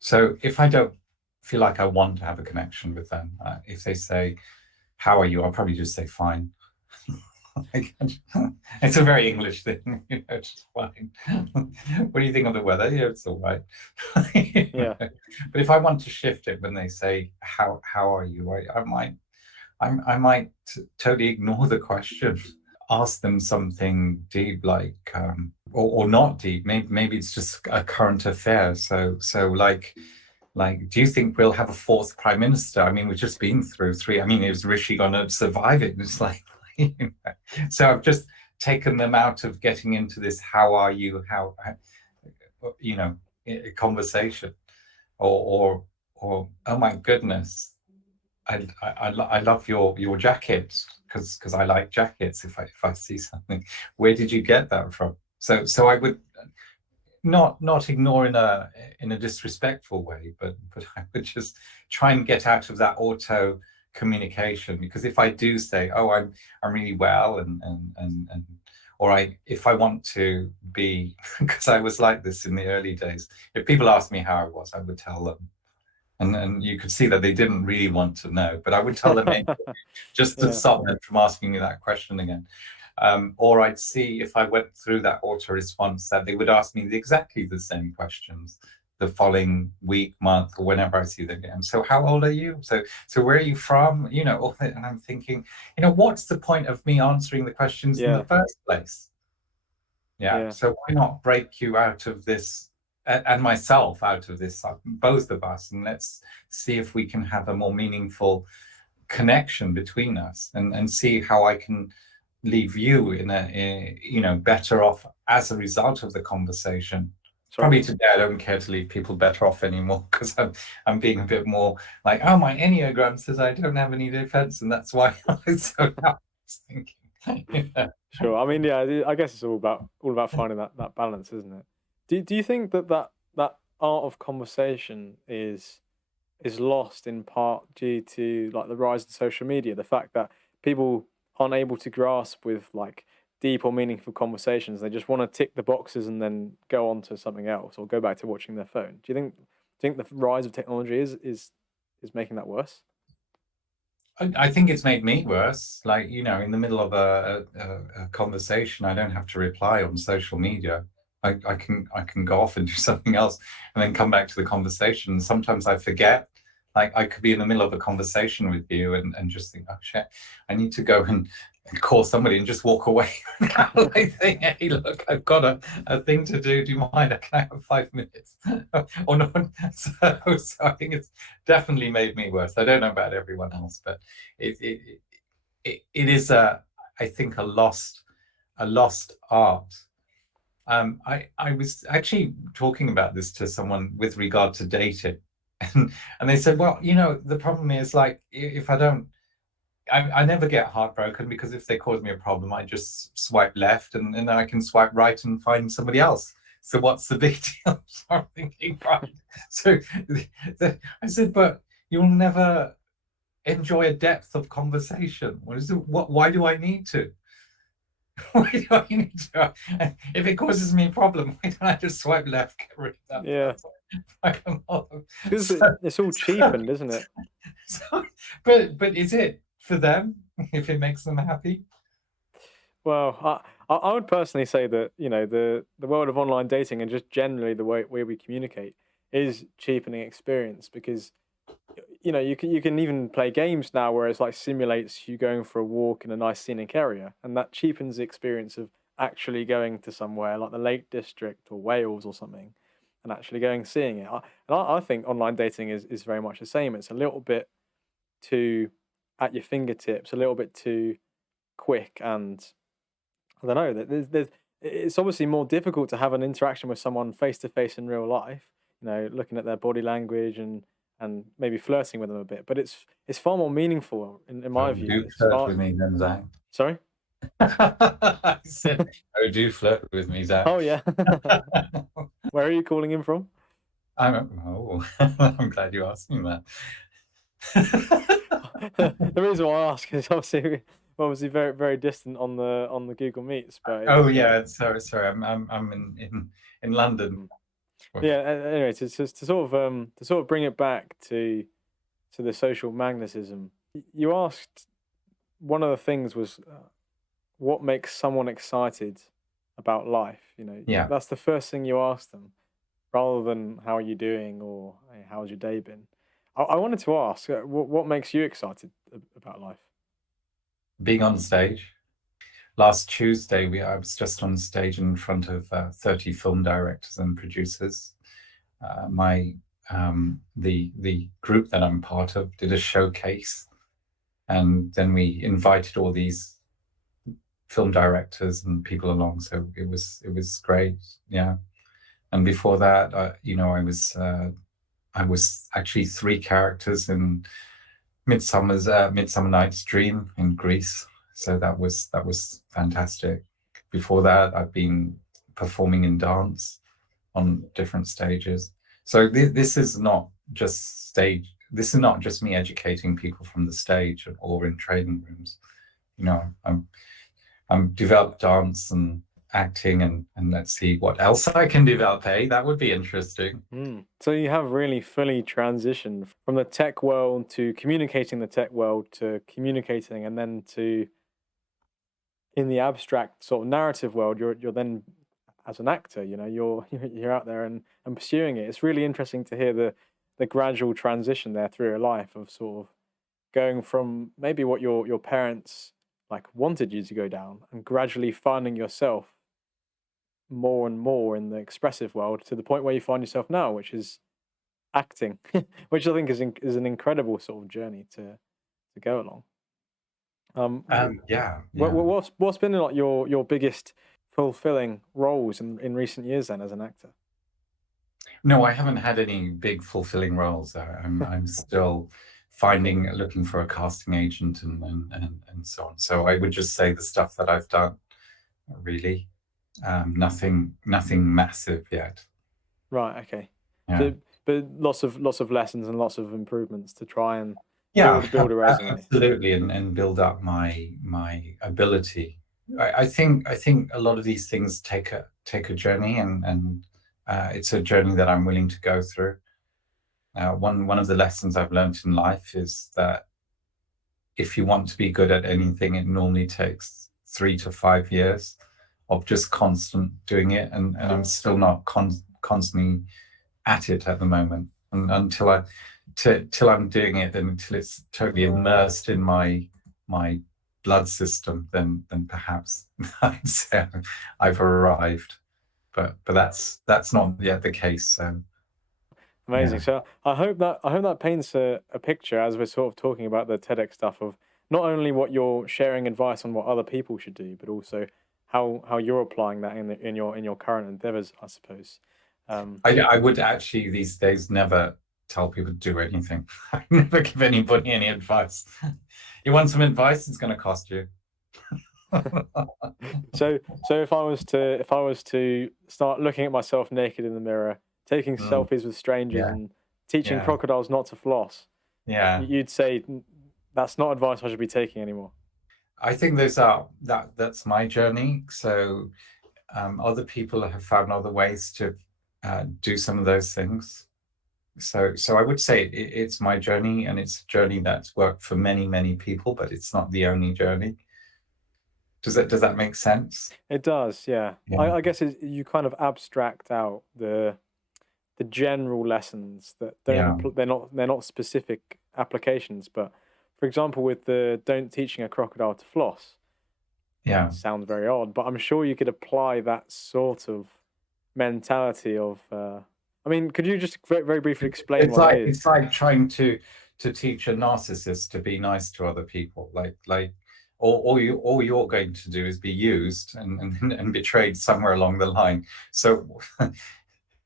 So if I don't feel like I want to have a connection with them, if they say, "How are you?" I'll probably just say, "Fine." Like, it's a very English thing, just fine. What do you think of the weather? Yeah, it's all right. Yeah. But if I want to shift it when they say, "How are you?" I might totally ignore the question, ask them something deep, like or not deep. Maybe it's just a current affair. So like, do you think we'll have a fourth prime minister? I mean, we've just been through three. I mean, is Rishi going to survive it? It's like, so I've just taken them out of getting into this "how are you?" You know, conversation, or "Oh my goodness, I love your jacket," because I like jackets. If I see something, where did you get that from? So I would not ignore in a disrespectful way, but I would just try and get out of that auto communication, because if I do say, "Oh, I'm really well," and or if I want to be, because I was like this in the early days, if people asked me how I was, I would tell them. And you could see that they didn't really want to know, but I would tell them anyway, just to Yeah. stop them from asking me that question again. Or I'd see, if I went through that auto response, that they would ask me exactly the same questions the following week, month, or whenever I see them again. So how old are you? So where are you from? And I'm thinking, what's the point of me answering the questions in the Yeah. first place? Yeah. Yeah. So why not break you out of this, and myself out of this, both of us, and let's see if we can have a more meaningful connection between us, and see how I can leave you better off as a result of the conversation. Sorry. Probably today I don't care to leave people better off anymore, because I'm being a bit more like, "Oh, my Enneagram says I don't have any defense, and that's why." So now I was thinking, Sure. I mean, yeah, I guess it's all about finding that balance, isn't it? Do you think that art of conversation is lost in part due to like the rise of social media, the fact that people aren't able to grasp with like deep or meaningful conversations. They just want to tick the boxes and then go on to something else or go back to watching their phone. Do you think the rise of technology is making that worse? I think it's made me worse. Like, in the middle of a conversation, I don't have to reply on social media. I can go off and do something else, and then come back to the conversation. Sometimes I forget. Like, I could be in the middle of a conversation with you, and just think, "Oh shit, I need to go and call somebody," and just walk away. I think, "Hey, look, I've got a thing to do. Do you mind? Can I have 5 minutes?" Or not. So I think it's definitely made me worse. I don't know about everyone else, but it it it is I think a lost art. I was actually talking about this to someone with regard to dating, and they said, "Well, the problem is, like, if I don't, I never get heartbroken, because if they cause me a problem, I just swipe left, and then I can swipe right and find somebody else. So what's the big deal?" So I'm thinking, right. So I said, "But you'll never enjoy a depth of conversation. Why do I need to?" Why do I need to? If it causes me a problem, why don't I just swipe left, get rid of Yeah, that person? because So, it's all so, cheapened, isn't it? so, but is it for them, if it makes them happy? Well, I would personally say that the world of online dating and just generally the way we communicate is cheapening experience because you can even play games now where it's like simulates you going for a walk in a nice scenic area, and that cheapens the experience of actually going to somewhere like the Lake District or Wales or something. and actually going and seeing it. I think online dating is very much the same. It's a little bit too at your fingertips, a little bit too quick, and I don't know. It's obviously more difficult to have an interaction with someone face to face in real life. Looking at their body language and maybe flirting with them a bit. But it's far more meaningful in my Oh, view. do It's flirt far. with me then, Zach. Sorry. I said, oh, do flirt with me, Zach. Oh yeah. Where are you calling in from? I'm glad you asked me that. The reason why I ask is obviously very very distant on the Google Meets, but Oh it's, yeah, sorry. I'm in London. yeah. Anyway, to sort of bring it back to the social magnetism, you asked one of the things was what makes someone excited about life. Yeah. That's the first thing you ask them, rather than how are you doing or hey, how's your day been. I wanted to ask what makes you excited about life. Being on stage. Last Tuesday, I was just on stage in front of 30 film directors and producers. The group that I'm part of did a showcase, and then we invited all these film directors and people along. So it was great, yeah. And before that, I was actually three characters in Midsummer Night's Dream in Greece. So that was fantastic. Before that, I've been performing in dance on different stages. So this is not just stage. This is not just me educating people from the stage or in training rooms. I'm developed dance and acting, and let's see what else I can develop. Hey, that would be interesting. So you have really fully transitioned from the tech world to communicating the tech world to communicating, and then to in the abstract sort of narrative world. You're then as an actor. You're out there and pursuing it. It's really interesting to hear the gradual transition there through your life of sort of going from maybe what your parents like wanted you to go down, and gradually finding yourself more and more in the expressive world to the point where you find yourself now, which is acting, which I think is an incredible sort of journey to go along. Yeah. What's been like your biggest fulfilling roles in recent years then as an actor? No, I haven't had any big fulfilling roles. I'm still looking for a casting agent and so on. So I would just say the stuff that I've done, really, nothing massive yet. Right. Okay. Yeah. So, but lots of lessons and lots of improvements to try and Yeah, build a resume. absolutely, and build up my ability. I think a lot of these things take a journey, and it's a journey that I'm willing to go through. One of the lessons I've learned in life is that if you want to be good at anything, it normally takes 3 to 5 years of just constant doing it, and I'm still not constantly at it at the moment, and till I'm doing it, and until it's totally immersed in my blood system, then perhaps I'd say I've arrived. But that's not yet the case. Amazing. Yeah. So I hope that paints a picture, as we're sort of talking about the TEDx stuff, of not only what you're sharing advice on what other people should do, but also how you're applying that in your current endeavors, I suppose. I would actually these days never tell people to do anything. I never give anybody any advice. You want some advice? It's going to cost you. So if I was to start looking at myself naked in the mirror, taking selfies with strangers, Yeah. and teaching Yeah. crocodiles not to floss, Yeah. you'd say that's not advice I should be taking anymore. I think that's my journey. So other people have found other ways to do some of those things. So I would say it's my journey, and it's a journey that's worked for many people, but it's not the only journey. Does that make sense? It does, yeah. Yeah. I guess you kind of abstract out the general lessons that they're not specific applications. But for example, with the don't teaching a crocodile to floss, Yeah. sounds very odd, but I'm sure you could apply that sort of mentality of I mean, could you just very, very briefly explain It's what that like is? it's like trying to teach a narcissist to be nice to other people. All you're going to do is be used and betrayed somewhere along the line. So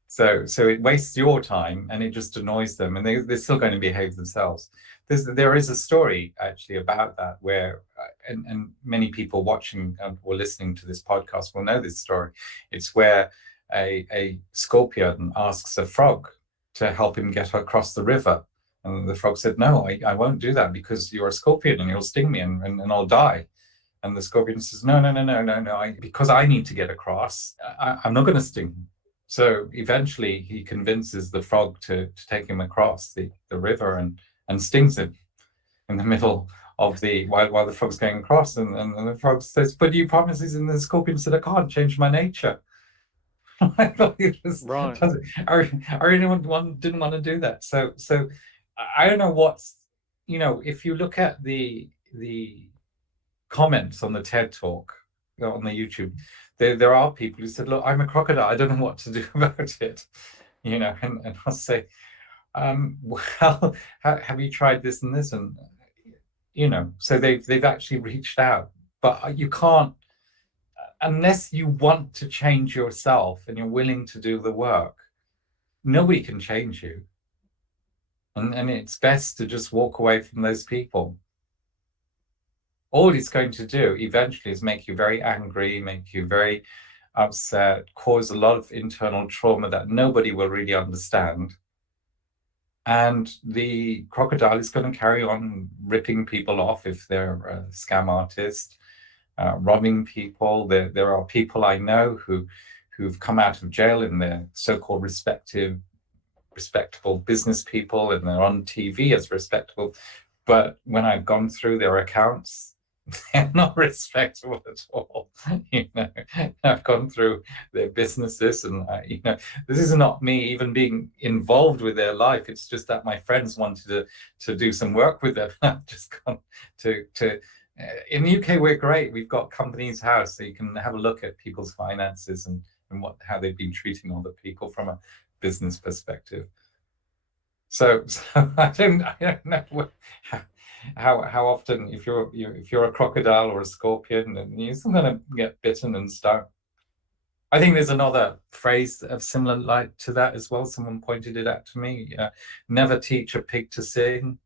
so it wastes your time and it just annoys them, and they're still going to behave themselves. There is a story actually about that where, and many people watching or listening to this podcast will know this story. It's where a scorpion asks a frog to help him get across the river. And the frog said, no, I won't do that because you're a scorpion and you'll sting me and I'll die. And the scorpion says, no, because I need to get across, I'm not going to sting him. So eventually he convinces the frog to take him across the river and stings him in the middle of while the frog's going across. And the frog says, but you promised this, and the scorpion said, I can't change my nature. I thought it was Right. I really didn't want to do that. So I don't know what's, if you look at the comments on the TED Talk on the YouTube, there are people who said, look, I'm a crocodile, I don't know what to do about it, and I'll say, well, have you tried this and this? And so they've actually reached out, but you can't, unless you want to change yourself and you're willing to do the work. Nobody can change you, and it's best to just walk away from those people. All it's going to do eventually is make you very angry, make you very upset, cause a lot of internal trauma that nobody will really understand. And the crocodile is going to carry on ripping people off if they're a scam artist, robbing people. There are people I know who've come out of jail and they're so-called respectable business people, and they're on TV as respectable. But when I've gone through their accounts, they're not respectable at all. I've gone through their businesses, and this is not me even being involved with their life. It's just that my friends wanted to do some work with them. I've just gone to. In the UK, we're great. We've got Companies House, so you can have a look at people's finances and how they've been treating other people from a business perspective. So I don't know how often, if you're a crocodile or a scorpion, and you're still going to get bitten and stung. I think there's another phrase of similar like to that as well. Someone pointed it out to me. Never teach a pig to sing,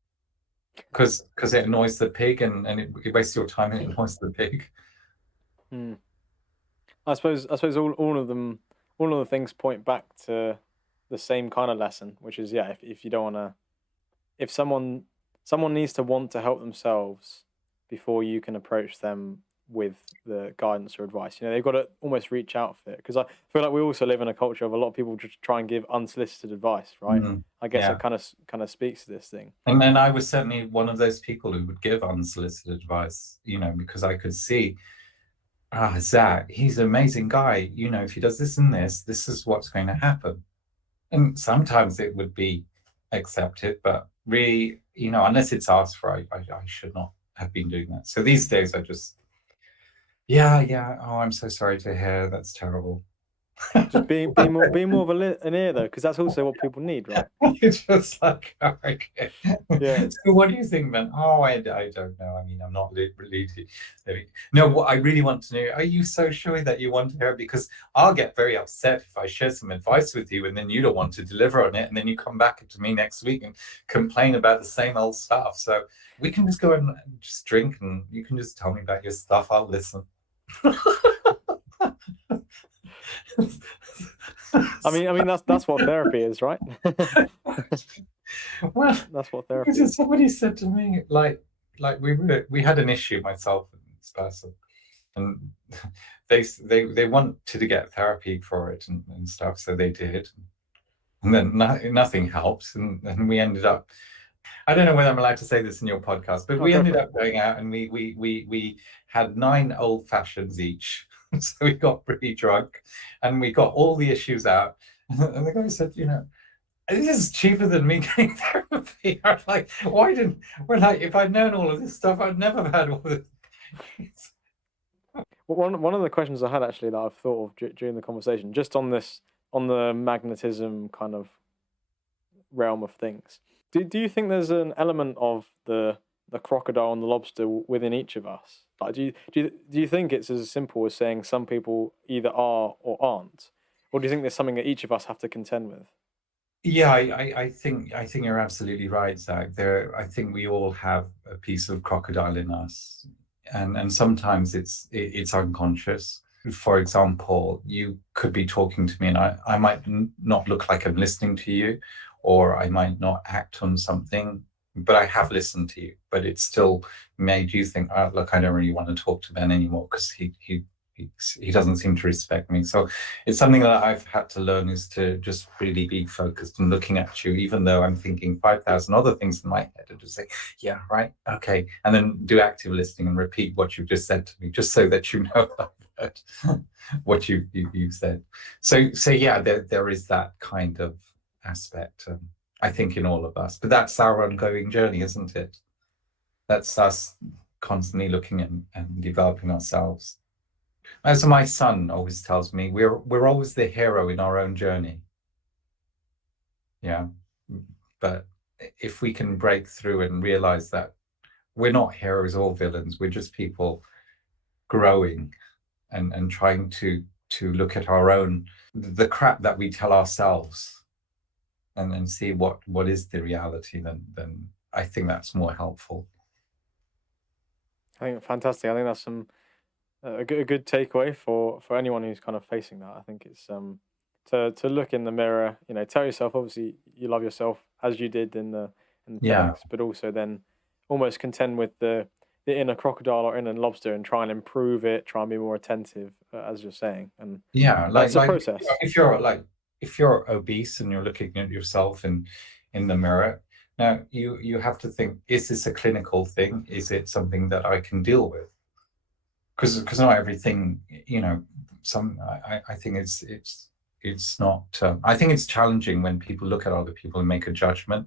because it annoys the pig, and it wastes your time and it annoys the pig. I suppose all of the things point back to the same kind of lesson, which is, if you don't want to, if someone needs to want to help themselves before you can approach them with the guidance or advice. They've got to almost reach out for it, because I feel like we also live in a culture of a lot of people just try and give unsolicited advice, right? I guess that kind of speaks to this thing. And then I was certainly one of those people who would give unsolicited advice, because I could see, Zach, he's an amazing guy. If he does this and this is what's going to happen. And sometimes it would be accepted, but really, unless it's asked for, I should not have been doing that. So these days I just, oh, I'm so sorry to hear, that's terrible. Just being more of an ear, though, because that's also what people need, right? You're just like, oh, okay. Yeah. So what do you think, man? Oh, I don't know. I mean, I'm not really. No, what I really want to know, are you so sure that you want to hear it? Because I'll get very upset if I share some advice with you and then you don't want to deliver on it, and then you come back to me next week and complain about the same old stuff. So we can just go and just drink, and you can just tell me about your stuff. I'll listen. I mean that's what therapy is, right? Well, that's what therapy is. Somebody said to me, like we had an issue, myself and this person, and they wanted to get therapy for it and stuff, so they did, and then nothing helped, and we ended up, I don't know whether I'm allowed to say this in your podcast, but we ended up going out, and we had 9 old fashions each. So we got really drunk, and we got all the issues out. And the guy said, this is cheaper than me getting therapy. I'm like, if I'd known all of this stuff, I'd never have had all this. Well, one of the questions I had actually that I've thought of during the conversation, just on this on the magnetism kind of realm of things. Do you think there's an element of the crocodile and the lobster within each of us? Like, do you think it's as simple as saying some people either are or aren't, or do you think there's something that each of us have to contend with? Yeah, I think you're absolutely right, Zach. I think we all have a piece of crocodile in us, and sometimes it's unconscious. For example, you could be talking to me, and I might not look like I'm listening to you, or I might not act on something, but I have listened to you. But it still made you think, oh, look, I don't really want to talk to Ben anymore because he doesn't seem to respect me. So it's something that I've had to learn, is to just really be focused on looking at you, even though I'm thinking 5,000 other things in my head, and just say, yeah, right, okay. And then do active listening and repeat what you've just said to me, just so that you know I've heard what you've said. So yeah, there is that kind of aspect, I think, in all of us. But that's our ongoing journey, isn't it? That's us constantly looking and developing ourselves. As my son always tells me, we're always the hero in our own journey. Yeah. But if we can break through and realize that we're not heroes or villains, we're just people growing and trying to look at our own, the crap that we tell ourselves, and see what is the reality, then I think that's more helpful. I think fantastic. I think that's a good takeaway for anyone who's kind of facing that. I think it's to look in the mirror, tell yourself obviously you love yourself as you did in the Yeah. TEDx, but also then almost contend with the inner crocodile or inner lobster and try and improve it, try and be more attentive, as you're saying. And Yeah, it's a process. if you're obese and you're looking at yourself in the mirror, now you have to think, is this a clinical thing? Is it something that I can deal with? Because not everything, I think it's not. I think it's challenging when people look at other people and make a judgment,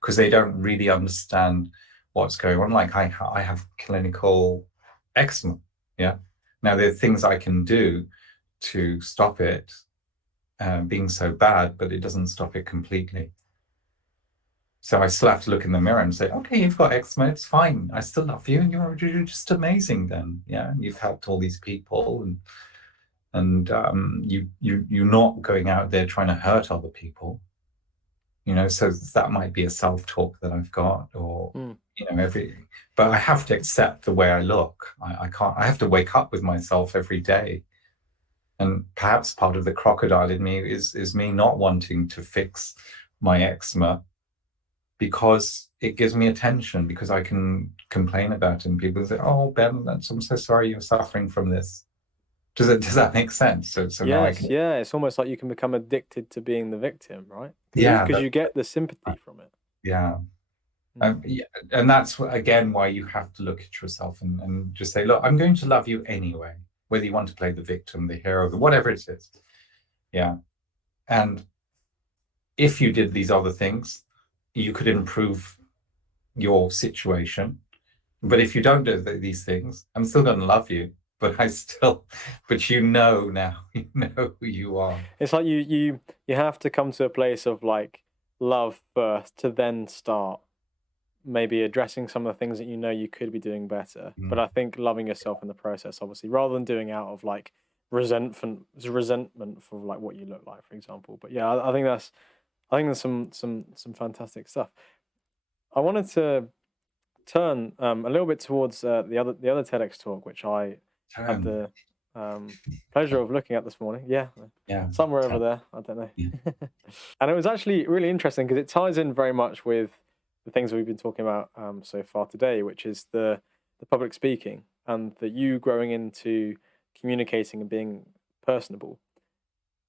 because they don't really understand what's going on. Like I have clinical eczema. Yeah. Now there are things I can do to stop it being so bad, but it doesn't stop it completely. So I still have to look in the mirror and say, okay, you've got eczema, it's fine. I still love you, and you're just amazing then. Yeah, and you've helped all these people, and you're not going out there trying to hurt other people. So that might be a self-talk that I've got, or Mm. but I have to accept the way I look. I can't. I have to wake up with myself every day. And perhaps part of the crocodile in me is me not wanting to fix my eczema, because it gives me attention, because I can complain about it and people say, oh, Ben, I'm so sorry you're suffering from this. Does that make sense? So now I Yes, can, yeah. It's almost like you can become addicted to being the victim, right? yeah, Because you get the sympathy from it. yeah. Mm. Yeah, and that's again why you have to look at yourself and just say, look, I'm going to love you anyway, whether you want to play the victim, the hero, whatever it is. Yeah. And if you did these other things, you could improve your situation. But if you don't do these things, I'm still going to love you. But but now, you know who you are. It's like you have to come to a place of like love first to then start maybe addressing some of the things that you could be doing better. But I think loving yourself in the process, obviously, rather than doing out of like resentment for like what you look like, for example. But yeah, I think there's some fantastic stuff. I wanted to turn a little bit towards the other TEDx talk, which I had the pleasure of looking at this morning. Yeah, Yeah. somewhere over there. I don't know. Yeah. And it was actually really interesting because it ties in very much with the things we've been talking about so far today, which is the public speaking and that you growing into communicating and being personable.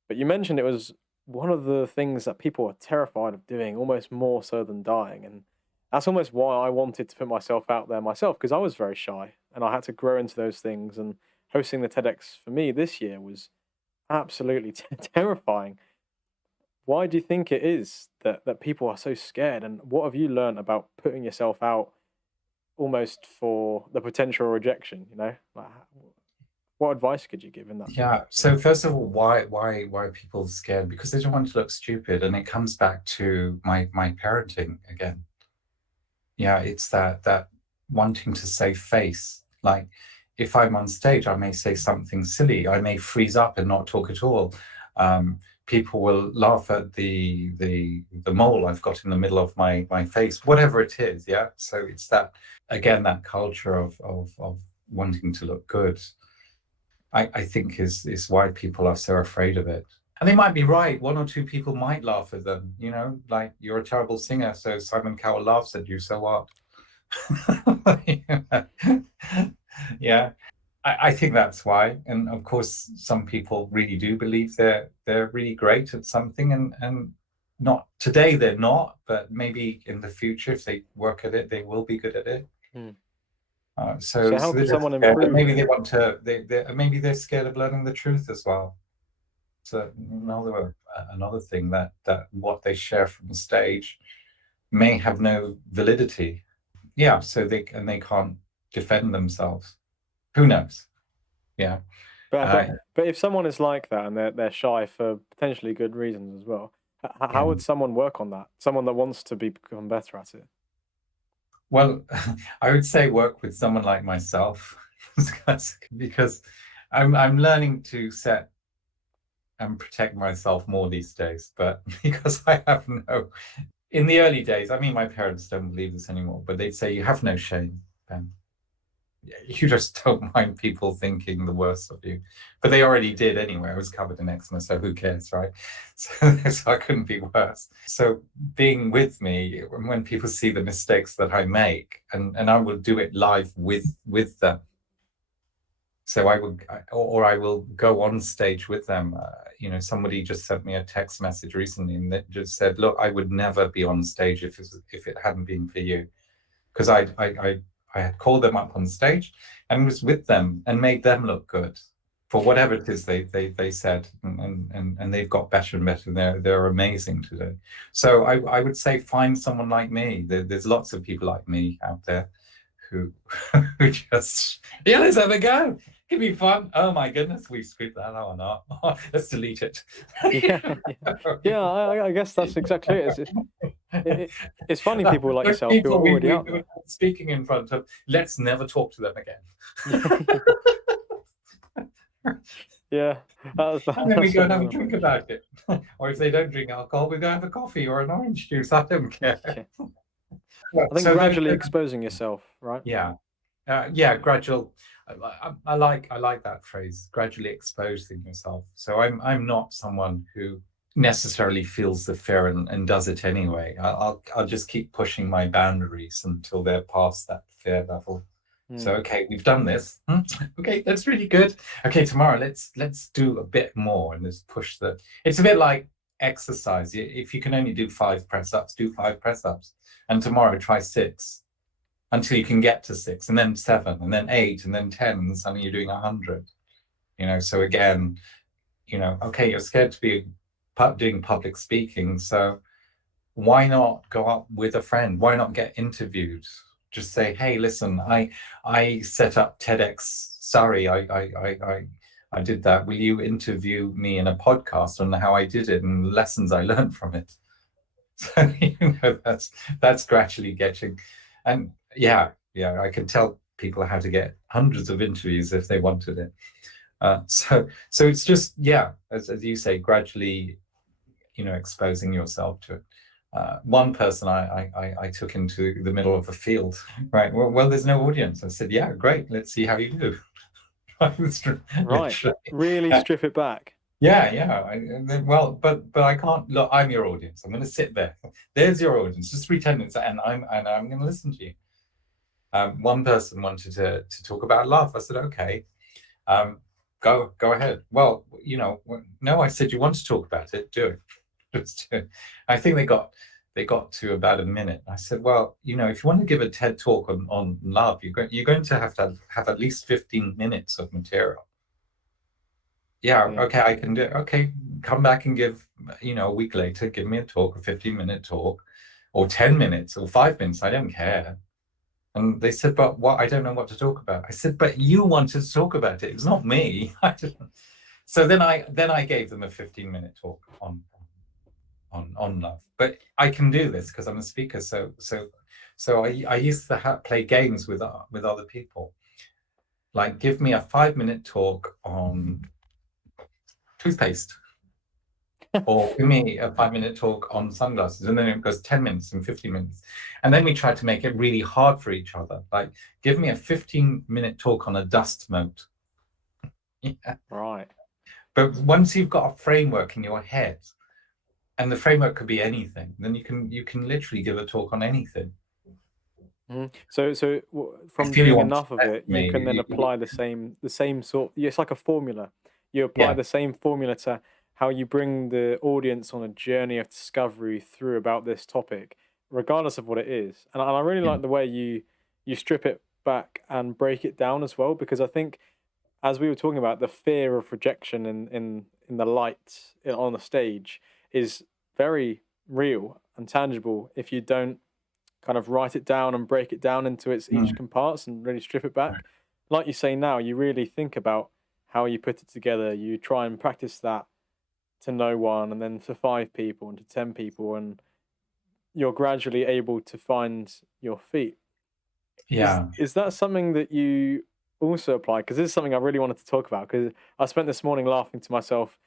But you mentioned it was one of the things that people are terrified of doing, almost more so than dying. And that's almost why I wanted to put myself out there myself, because I was very shy and I had to grow into those things. And hosting the TEDx for me this year was absolutely terrifying. Why do you think it is that people are so scared? And what have you learned about putting yourself out almost for the potential rejection, Like, What advice could you give in that? Yeah. So first of all, why are people scared? Because they don't want to look stupid, and it comes back to my parenting again. Yeah, it's that wanting to save face. Like if I'm on stage, I may say something silly. I may freeze up and not talk at all. People will laugh at the mole I've got in the middle of my face, whatever it is. Yeah. So it's that again, that culture of wanting to look good. I think is why people are so afraid of it. And they might be right. One or two people might laugh at them, you know, like you're a terrible singer, so Simon Cowell laughs at you, so what? Yeah. I think that's why. And of course, some people really do believe they're really great at something, and not today they're not, but maybe in the future, if they work at it, they will be good at it. Mm. So how can they're someone scared, but improve? maybe they want to. Maybe they're scared of learning the truth as well. So another thing that what they share from the stage may have no validity. Yeah, so they can't defend themselves. Who knows? Yeah. But if someone is like that and they're shy for potentially good reasons as well, Yeah. how would someone work on that? Someone that wants to become better at it. Well, I would say work with someone like myself because I'm learning to set and protect myself more these days. But because I have no, in the early days, I mean, my parents don't believe this anymore, but they'd say you have no shame, Ben. You just don't mind people thinking the worst of you, but they already did anyway. I was covered in eczema, so who cares, right? So I couldn't be worse. So being with me when people see the mistakes that I make, and I will do it live with them. So I will go on stage with them. You know, somebody just sent me a text message recently, and that just said, "Look, I would never be on stage if it hadn't been for you," because I had called them up on stage and was with them and made them look good for whatever it is they said, and they've got better and better, and they're amazing today. So I would say find someone like me. There's lots of people like me out there who just, yeah, let's have a go. It'd be fun. Oh my goodness, we screwed that out or not. Let's delete it. Yeah, I guess that's exactly it. It's funny people like yourself who are already out there. Speaking in front of, let's never talk to them again. Yeah. And then we go and have a drink about it. Or if they don't drink alcohol, we go have a coffee or an orange juice. I don't care. I think gradually exposing yourself, right? Yeah. Yeah, gradual. I like that phrase, gradually exposing yourself. So I'm not someone who necessarily feels the fear and does it anyway. I'll just keep pushing my boundaries until they're past that fear level. So okay, we've done this. Okay, that's really good. Okay, tomorrow let's do a bit more and just push the. It's a bit like exercise. If you can only do 5 press-ups, do 5 press-ups, and tomorrow try 6 until you can get to 6, and then 7, and then 8, and then 10, and suddenly you're doing 100. You know, so again, you know, okay, you're scared to be doing public speaking, so why not go up with a friend? Why not get interviewed? Just say, hey, listen, I set up TEDx Surrey. I did that. Will you interview me in a podcast on how I did it and lessons I learned from it? So you know, that's gradually getting, and yeah, I can tell people how to get hundreds of interviews if they wanted it. So it's just, yeah, as you say, gradually, you know, exposing yourself to it. One person I took into the middle of a field, right? Well, there's no audience. I said, yeah, great. Let's see how you do. Right. Really strip it back. Yeah. Well, but I can't look. I'm your audience. I'm going to sit there. There's your audience. Just pretend it's, and I'm going to listen to you. One person wanted to talk about love. I said, okay, go ahead. Well, you know, no, I said, you want to talk about it? Do it. Just do it. I think they got to about a minute. I said, well, you know, if you want to give a TED talk on love, you're going to have at least 15 minutes of material. Yeah, okay, I can do it. Okay, come back and give, you know, a week later, give me a talk, a 15-minute talk, or 10 minutes or 5 minutes. I don't care. And they said, but what? I don't know what to talk about. I said, but you wanted to talk about it. It's not me. So then I gave them a 15-minute talk on love. But I can do this because I'm a speaker. So I used to play games with other people. Like, give me a 5-minute talk on toothpaste, or give me a 5-minute talk on sunglasses, and then it goes 10 minutes and 15 minutes. And then we try to make it really hard for each other. Like, give me a 15-minute talk on a dust mote. Yeah. Right. But once you've got a framework in your head, and the framework could be anything, then you can literally give a talk on anything. So from doing enough of it, you can then me. apply the same sort. It's like a formula. You apply the same formula to how you bring the audience on a journey of discovery through about this topic, regardless of what it is. And I really like the way you strip it back and break it down as well, because I think, as we were talking about, the fear of rejection in the light on the stage is very real and tangible if you don't kind of write it down and break it down into its each comparts and really strip it back. Like you say now, you really think about how you put it together. You try and practice that to no one, and then to 5 people and to 10 people, and you're gradually able to find your feet. Yeah. Is that something that you also apply? Because this is something I really wanted to talk about, because I spent this morning laughing to myself,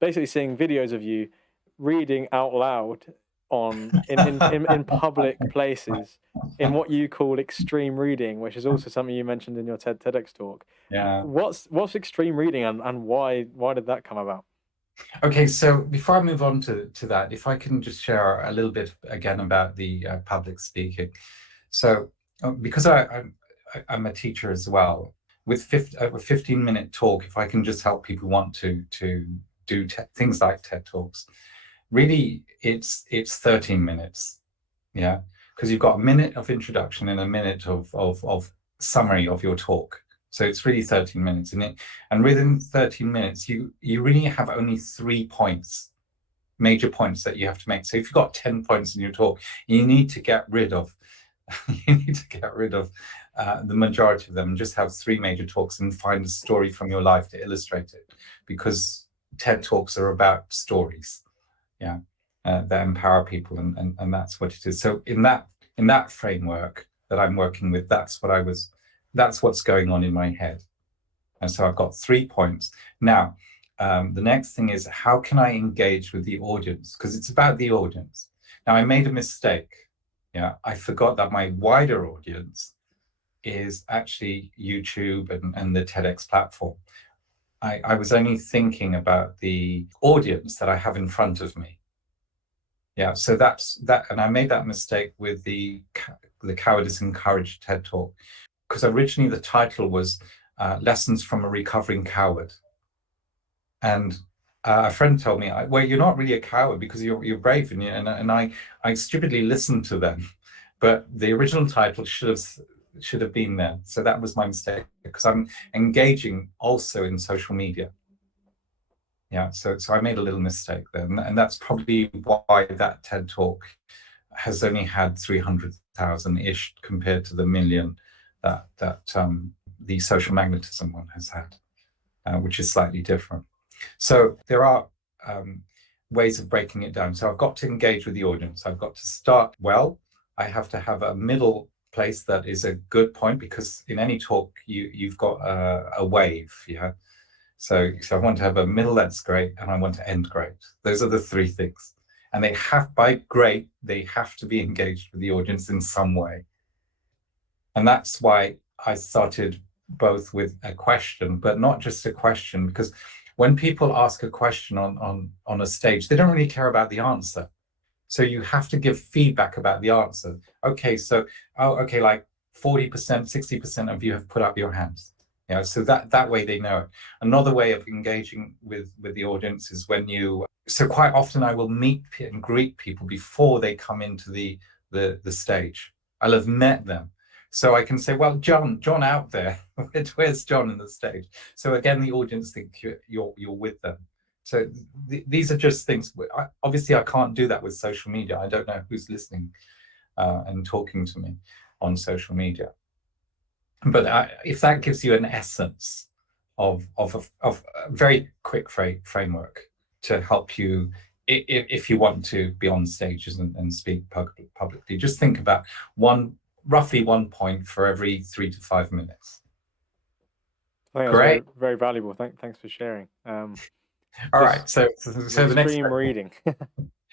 basically seeing videos of you reading out loud in public places in what you call extreme reading, which is also something you mentioned in your TEDx talk. Yeah. What's extreme reading, and why did that come about? Okay, so before I move on to that, if I can just share a little bit again about the public speaking. So because I'm a teacher as well, with a 15-minute talk, if I can just help people want to do things like TED Talks, really it's 13 minutes, yeah, because you've got a minute of introduction and a minute of summary of your talk. So it's really 13 minutes, and within 13 minutes, you really have only 3 points, major points that you have to make. So if you've got 10 points in your talk, you need to get rid of the majority of them and just have 3 major talks and find a story from your life to illustrate it, because TED Talks are about stories, yeah, that empower people, and that's what it is. So in that framework that I'm working with, that's what's going on in my head. And so I've got 3 points. Now, the next thing is, how can I engage with the audience? Because it's about the audience. Now, I made a mistake. Yeah, I forgot that my wider audience is actually YouTube and the TEDx platform. I was only thinking about the audience that I have in front of me. Yeah, so that's that. And I made that mistake with the Cowardice and Courage TED Talk, because originally the title was Lessons from a Recovering Coward. And a friend told me, well, you're not really a coward because you're brave. And I stupidly listened to them. But the original title should have been there. So that was my mistake, because I'm engaging also in social media. Yeah, so I made a little mistake there. And that's probably why that TED Talk has only had 300,000-ish compared to the million that the Social Magnetism one has had, which is slightly different. So there are ways of breaking it down. So I've got to engage with the audience. I've got to start well. I have to have a middle place that is a good point, because in any talk you've got a wave, yeah. So I want to have a middle that's great, and I want to end great. Those are the 3 things. And they have to be engaged with the audience in some way. And that's why I started both with a question, but not just a question, because when people ask a question on a stage, they don't really care about the answer. So you have to give feedback about the answer. Okay, so, like 40%, 60% of you have put up your hands. You know, so that way they know it. Another way of engaging with the audience is when so quite often I will meet and greet people before they come into the stage. I'll have met them. So I can say, well, John out there, where's John in the stage? So again, the audience think you're with them. So these are just things. Obviously, I can't do that with social media. I don't know who's listening and talking to me. on social media. But if that gives you an essence of a very quick framework to help you, if you want to be on stages and speak publicly, just think about roughly 1 point for every 3 to 5 minutes. I think that's Great. very valuable. Thanks for sharing. All right. So the next extreme reading.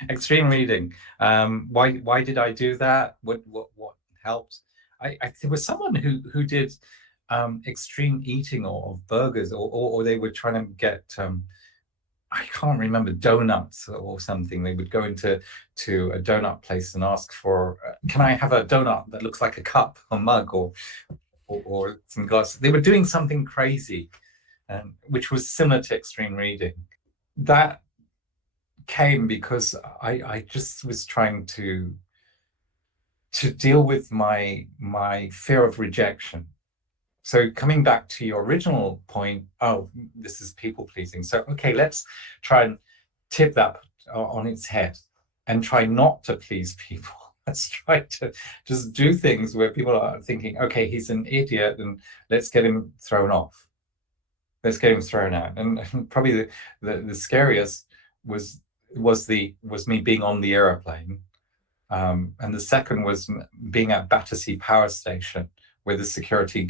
Extreme reading. Why did I do that? What helped? There was someone who did extreme eating of burgers, or they were trying to get I can't remember, donuts or something. They would go into a donut place and ask for, can I have a donut that looks like a cup or mug or some glass? They were doing something crazy, which was similar to extreme reading. That came because I just was trying to deal with my fear of rejection. So coming back to your original point, this is people pleasing. So, okay, let's try and tip that on its head and try not to please people. Let's try to just do things where people are thinking, okay, he's an idiot, and let's get him thrown off. Let's get him thrown out. And probably the scariest was me being on the airplane. And the second was being at Battersea Power Station, where the security,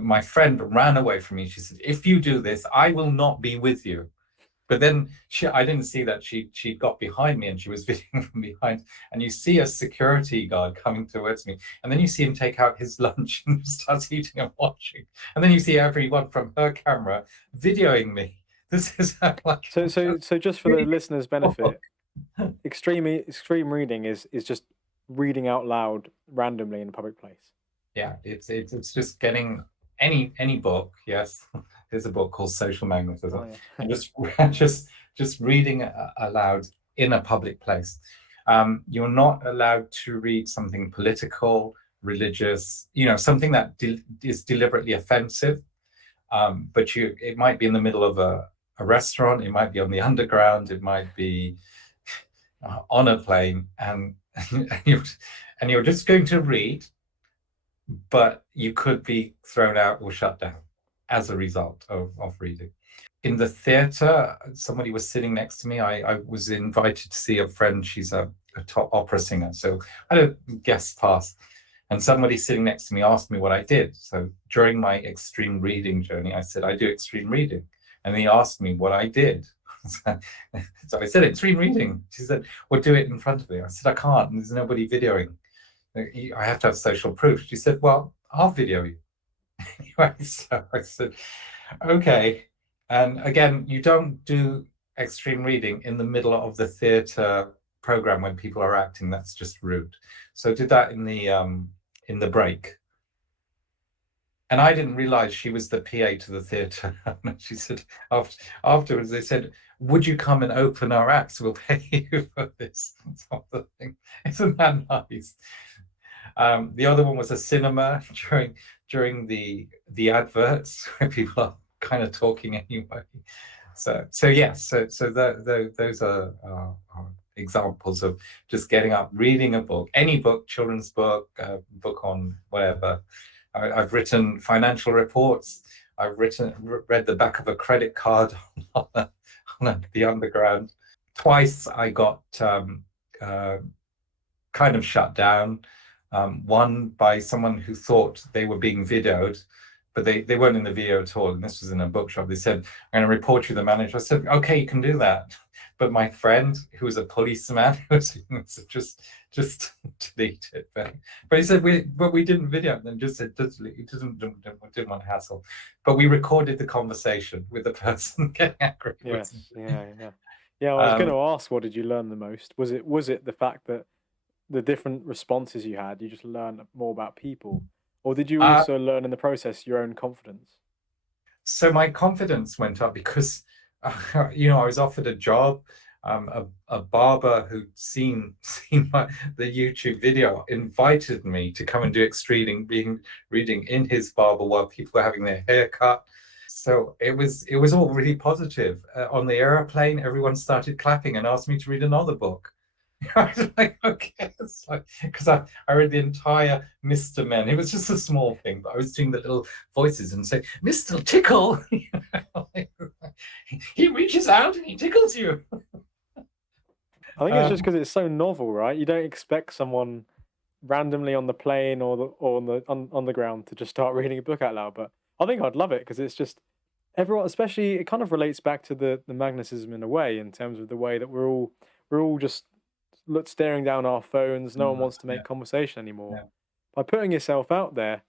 my friend ran away from me. She said, if you do this, I will not be with you. But then I didn't see that she got behind me and she was videoing from behind. And you see a security guard coming towards me. And then you see him take out his lunch and starts eating and watching. And then you see everyone from her camera videoing me. This is like... So just for the listeners' benefit, extreme reading is just reading out loud randomly in a public place. Yeah, it's just getting any book. Yes, there's a book called Social Magnetism, and just reading aloud in a public place. You're not allowed to read something political, religious, something that is deliberately offensive. But it might be in the middle of a restaurant, it might be on the underground, it might be on a plane, and you're just going to read, but you could be thrown out or shut down as a result of reading. In the theatre, somebody was sitting next to me. I was invited to see a friend. She's a top opera singer, so I had a guest pass, and somebody sitting next to me asked me what I did. So during my extreme reading journey, I said, I do extreme reading. And he asked me what I did. So I said, extreme reading. She said, well, do it in front of me. I said, I can't, there's nobody videoing. I have to have social proof. She said, well, I'll video you. Anyway, so I said, okay. And again, you don't do extreme reading in the middle of the theatre program when people are acting. That's just rude. So I did that in the break. And I didn't realize she was the PA to the theatre. She said, afterwards, they said, would you come and open our acts? We'll pay you for this sort of thing. Isn't that nice? The other one was a cinema during the adverts where people are kind of talking anyway. So yes, so those are examples of just getting up, reading a book, any book, children's book, book on whatever. I've written financial reports. I've read the back of a credit card on the underground. Twice I got kind of shut down. One by someone who thought they were being videoed, but they weren't in the video at all. And this was in a bookshop. They said, I'm going to report you to the manager. I said, okay, you can do that. But my friend, who was a policeman, was just delete it. But he said, we didn't video it. And just said, didn't want hassle. But we recorded the conversation with the person getting angry. Yes, yeah. I was going to ask, what did you learn the most? Was it the fact that the different responses you had, you just learned more about people, or did you also learn in the process your own confidence? So my confidence went up because, I was offered a job. A barber who'd seen the YouTube video invited me to come and do extreme reading in his barber while people were having their hair cut. So it was all really positive. On the airplane, everyone started clapping and asked me to read another book. I was like, okay, it's like, because I read the entire Mr. Men. It was just a small thing, but I was doing the little voices and saying, Mr. Tickle. He reaches out and he tickles you. I think it's just because it's so novel, right? You don't expect someone randomly on the plane or on the ground to just start reading a book out loud. But I think I'd love it because it's just everyone, especially it kind of relates back to the magnetism in a way, in terms of the way that we're all just staring down our phones. No one wants to make Yeah, conversation anymore. yeah, By putting yourself out there,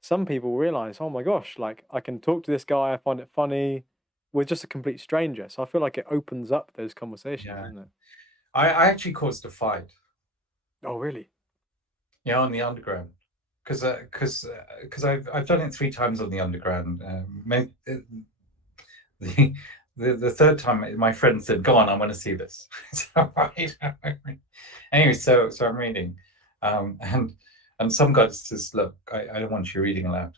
some people realize, oh my gosh, like I can talk to this guy, I find it funny, with just a complete stranger. So I feel like it opens up those conversations, yeah. doesn't it? I actually caused a fight. Oh, really? Yeah, on the underground, because I've done it 3 times on the underground. The, the third time, my friend said, "Go on, I want to see this." So, right. Anyway, so I'm reading, and some guy says, "Look, I don't want you reading aloud."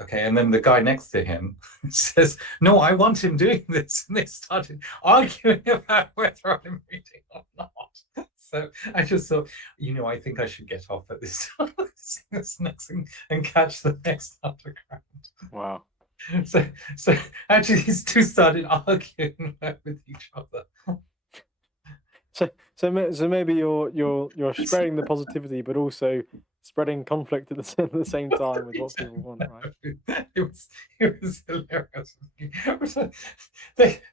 Okay, and then the guy next to him says, "No, I want him doing this," and they started arguing about whether I'm reading or not. So I just thought, I think I should get off at this this next thing and catch the next underground. Wow. So, so actually, these two started arguing with each other. So maybe you're spreading the positivity, but also spreading conflict at the same time with what people want, right? It was it was hilarious.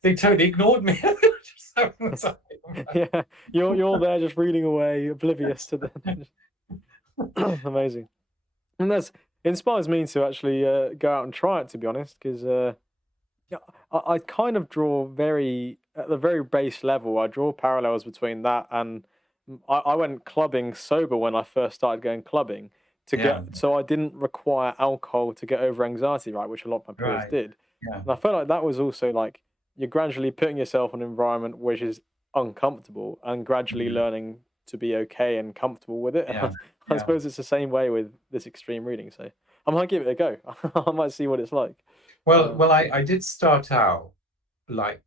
They totally ignored me. Just having this Yeah, you're there just reading away, oblivious to the. Amazing, and it inspires me to actually go out and try it. To be honest, because yeah, I kind of draw very at the very base level. I draw parallels between that and I went clubbing sober when I first started going clubbing Yeah, so I didn't require alcohol to get over anxiety, right, which a lot of my peers right. did. Yeah, And I felt like that was also like you're gradually putting yourself in an environment which is uncomfortable and gradually mhm, learning to be okay and comfortable with it. And yeah, I yeah. suppose it's the same way with this extreme reading. So I might give it a go. I might see what it's like. Well, I did start out like,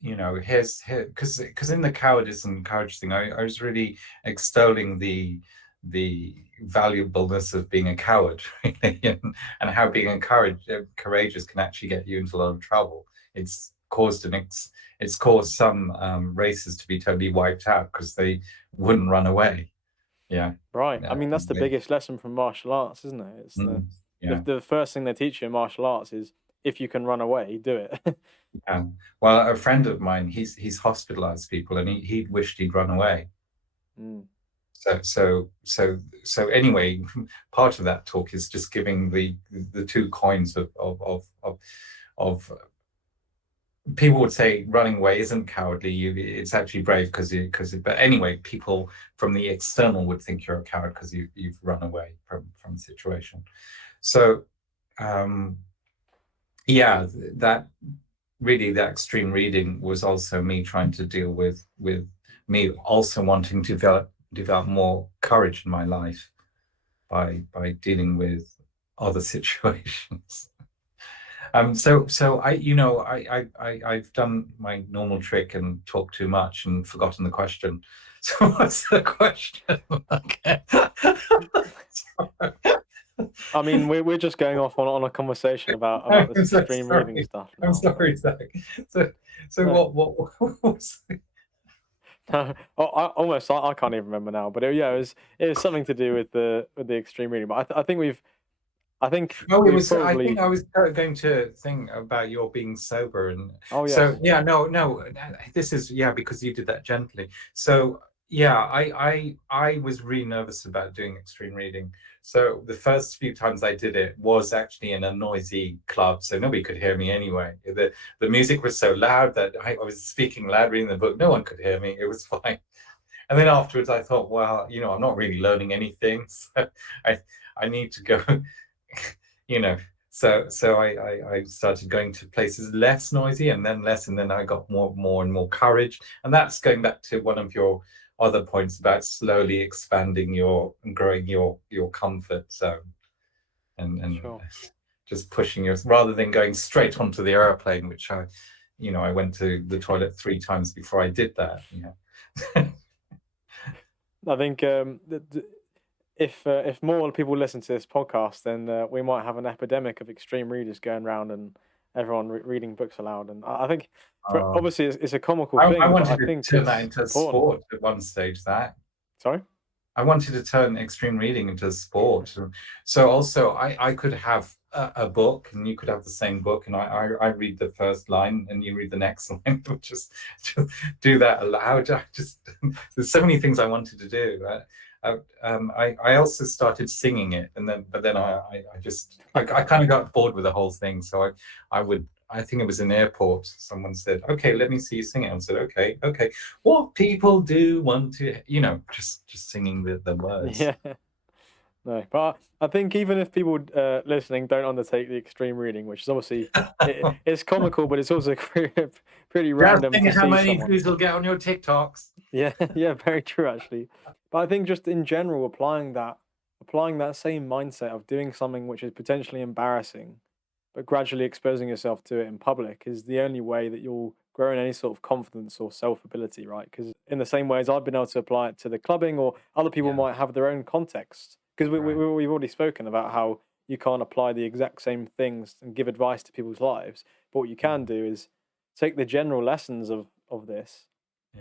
here's here because in the cowardice and courage thing, I was really extolling the valuableness of being a coward, really, and how being courageous can actually get you into a lot of trouble. It's caused it's caused some races to be totally wiped out because they wouldn't run away. Yeah, Right. I uh, mean, that's the they, biggest lesson from martial arts, isn't it? It's the the, yeah. the first thing they teach you in martial arts is if you can run away, do it. Well, a friend of mine, he's hospitalized people, and he wished he'd run away. Mm, So anyway, part of that talk is just giving the two coins of people would say running away isn't cowardly. It's actually brave but anyway, people from the external would think you're a coward because you've run away from the situation. So um, yeah, that really that extreme reading was also me trying to deal with me also wanting to develop more courage in my life by dealing with other situations. So I've done my normal trick and talked too much and forgotten the question. So what's the question? Okay. I mean, we're just going off on a conversation about this I'm so extreme reading sorry. stuff I'm now. sorry, Zach. So No, what was no, I can't even remember now. But it was something to do with the extreme reading. But I think Oh, it we've was. I think probably. I was going to think about your being sober, and Oh so yes. yeah, no. This is because you did that gently. So yeah, I was really nervous about doing extreme reading. So the first few times I did it was actually in a noisy club, so nobody could hear me anyway. The music was so loud that I was speaking loud reading the book. No one could hear me. It was fine. And then afterwards, I thought, well, I'm not really learning anything, so I I need to go. you know so I started going to places less noisy and then less, and then I got more and more courage. And that's going back to one of your other points about slowly expanding your and growing your comfort zone, and Sure. just pushing your rather than going straight onto the airplane, which I went to the toilet 3 times before I did that. I think if more people listen to this podcast, then we might have an epidemic of extreme readers going around and everyone reading books aloud. And I think, for Uh, obviously, it's a comical I thing, but I wanted to think turn that it's into a important. sport at one stage, Zach. Sorry. I wanted to turn extreme reading into a sport. So also I could have a book and you could have the same book and I read the first line and you read the next line. Just do that aloud. There's so many things I wanted to do. I also started singing it and then I kind of got bored with the whole thing. So I think it was in the airport. Someone said, "Okay, let me see you sing it." I said, "Okay. What people do want to, just singing the words." Yeah. No, but I think even if people listening don't undertake the extreme reading, which is obviously it's comical, but it's also pretty Just random think to how see many someone. views will get on your TikToks. Yeah, yeah, very true actually. But I think just in general, applying that same mindset of doing something which is potentially embarrassing, but gradually exposing yourself to it in public is the only way that you'll grow in any sort of confidence or self ability, right? Because in the same way as I've been able to apply it to the clubbing, or other people Yeah, might have their own context. Because right. we've already spoken about how you can't apply the exact same things and give advice to people's lives, but what you can Mm, do is take the general lessons of this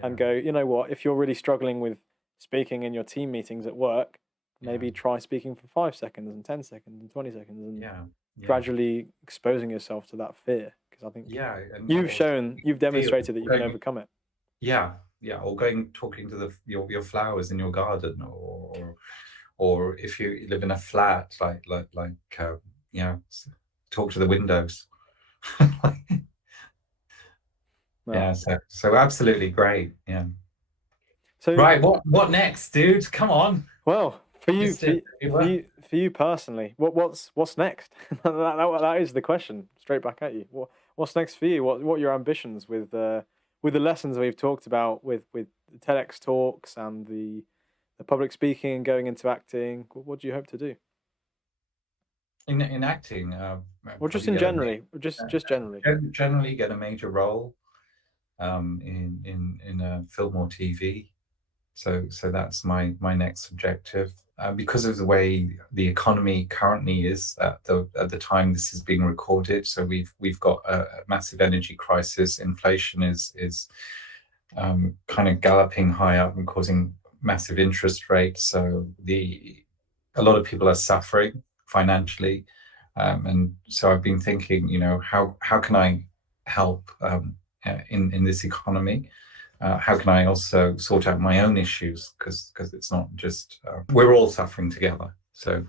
and yeah, go, you know what, if you're really struggling with speaking in your team meetings at work, yeah, maybe try speaking for 5 seconds and 10 seconds and 20 seconds and yeah, yeah, gradually exposing yourself to that fear. Because I think yeah, and or you've feel demonstrated that you can going, overcome it. yeah, yeah, or going talking to your flowers in your garden, or if you live in a flat, you know, talk to the windows. Well, Yeah, so absolutely great. Yeah. so Right, what next, dude? Come on. well, for you, Just for you personally, what's next? That is the question. Straight back at you. What's next for you? What are your ambitions with the lessons we've talked about with the TEDx talks and the public speaking and going into acting? What do you hope to do? in acting, Or just probably in get a generally, just generally. generally get a major role in a film or TV. So that's my next objective. Because of the way the economy currently is at the time this is being recorded, so we've got a massive energy crisis. Inflation is kind of galloping high up and causing massive interest rates. So a lot of people are suffering financially, and so I've been thinking, how can I help in this economy? How can I also sort out my own issues? Because it's not just we're all suffering together. So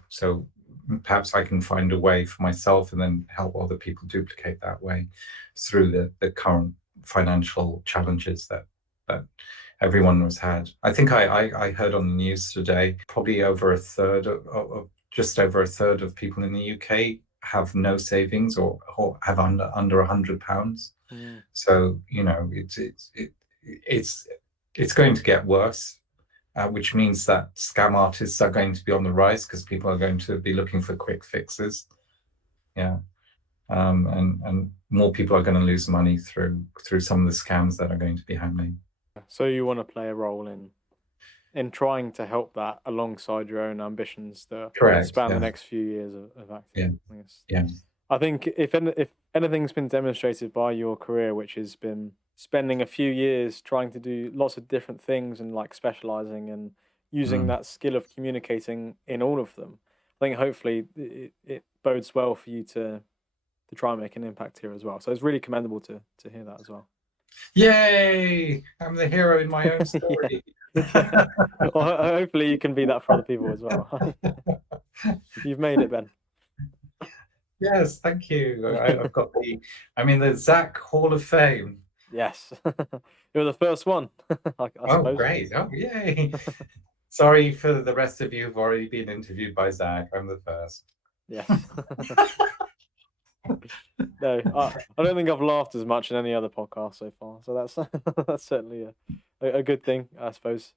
perhaps I can find a way for myself and then help other people duplicate that way through the current financial challenges that everyone has had. I think I heard on the news today probably over a third of just over a third of people in the UK have no savings or have under £100. Mm. So it's going to get worse, which means that scam artists are going to be on the rise because people are going to be looking for quick fixes. Yeah, and more people are going to lose money through some of the scams that are going to be happening. So you want to play a role in trying to help that alongside your own ambitions that Correct. span the Yeah. next few years of Yeah. acting. I guess. Yeah. I think if anything's been demonstrated by your career, which has been spending a few years trying to do lots of different things and like specializing and using Mm. that skill of communicating in all of them, I think hopefully it bodes well for you to try and make an impact here as well. So it's really commendable to hear that as well. Yay! I'm the hero in my own Yeah, story. yeah. Well, hopefully you can be that for other people as well. You've made it, Ben. Yes, thank you. I'm in the Zach Hall of Fame. Yes, you're the first one, I Oh, suppose. great. Oh, yay. Sorry for the rest of you who've already been interviewed by Zach. I'm the first. Yes. No, I don't think I've laughed as much in any other podcast so far, so that's that's certainly a good thing, I suppose.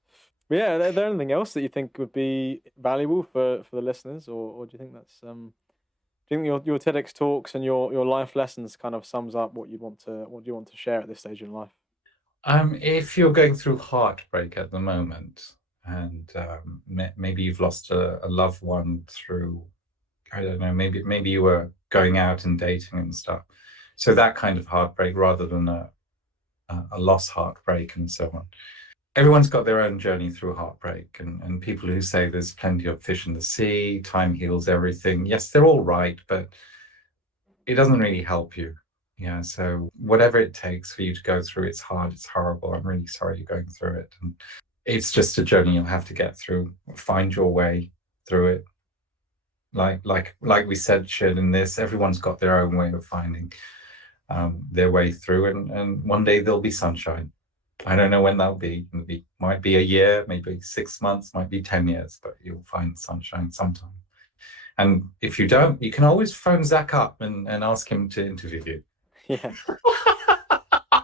But yeah, are there anything else that you think would be valuable for the listeners, or do you think that's do you think your TEDx talks and your life lessons kind of sums up what you want to share at this stage in life? If you're going through heartbreak at the moment, and maybe you've lost a loved one through, I don't know, maybe you were going out and dating and stuff. So that kind of heartbreak rather than a loss heartbreak and so on. Everyone's got their own journey through heartbreak, and people who say there's plenty of fish in the sea, time heals everything. Yes, they're all right, but it doesn't really help you. Yeah, so whatever it takes for you to go through, it's hard, it's horrible. I'm really sorry you're going through it. And it's just a journey you'll have to get through, find your way through it. Like we said, shared in this, everyone's got their own way of finding their way through, and one day there'll be sunshine. I don't know when that'll be. Might be a year, maybe 6 months, might be 10 years, but you'll find sunshine sometime. And if you don't, you can always phone Zach up and ask him to interview you. Yeah.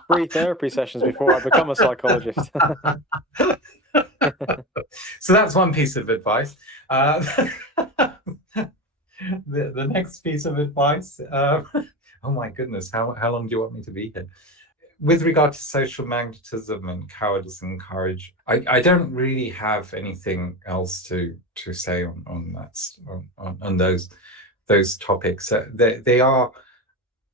Free therapy sessions before I become a psychologist. So that's one piece of advice. The next piece of advice, oh my goodness, how long do you want me to be here? With regard to social magnetism and cowardice and courage, I don't really have anything else to say on those topics. They are,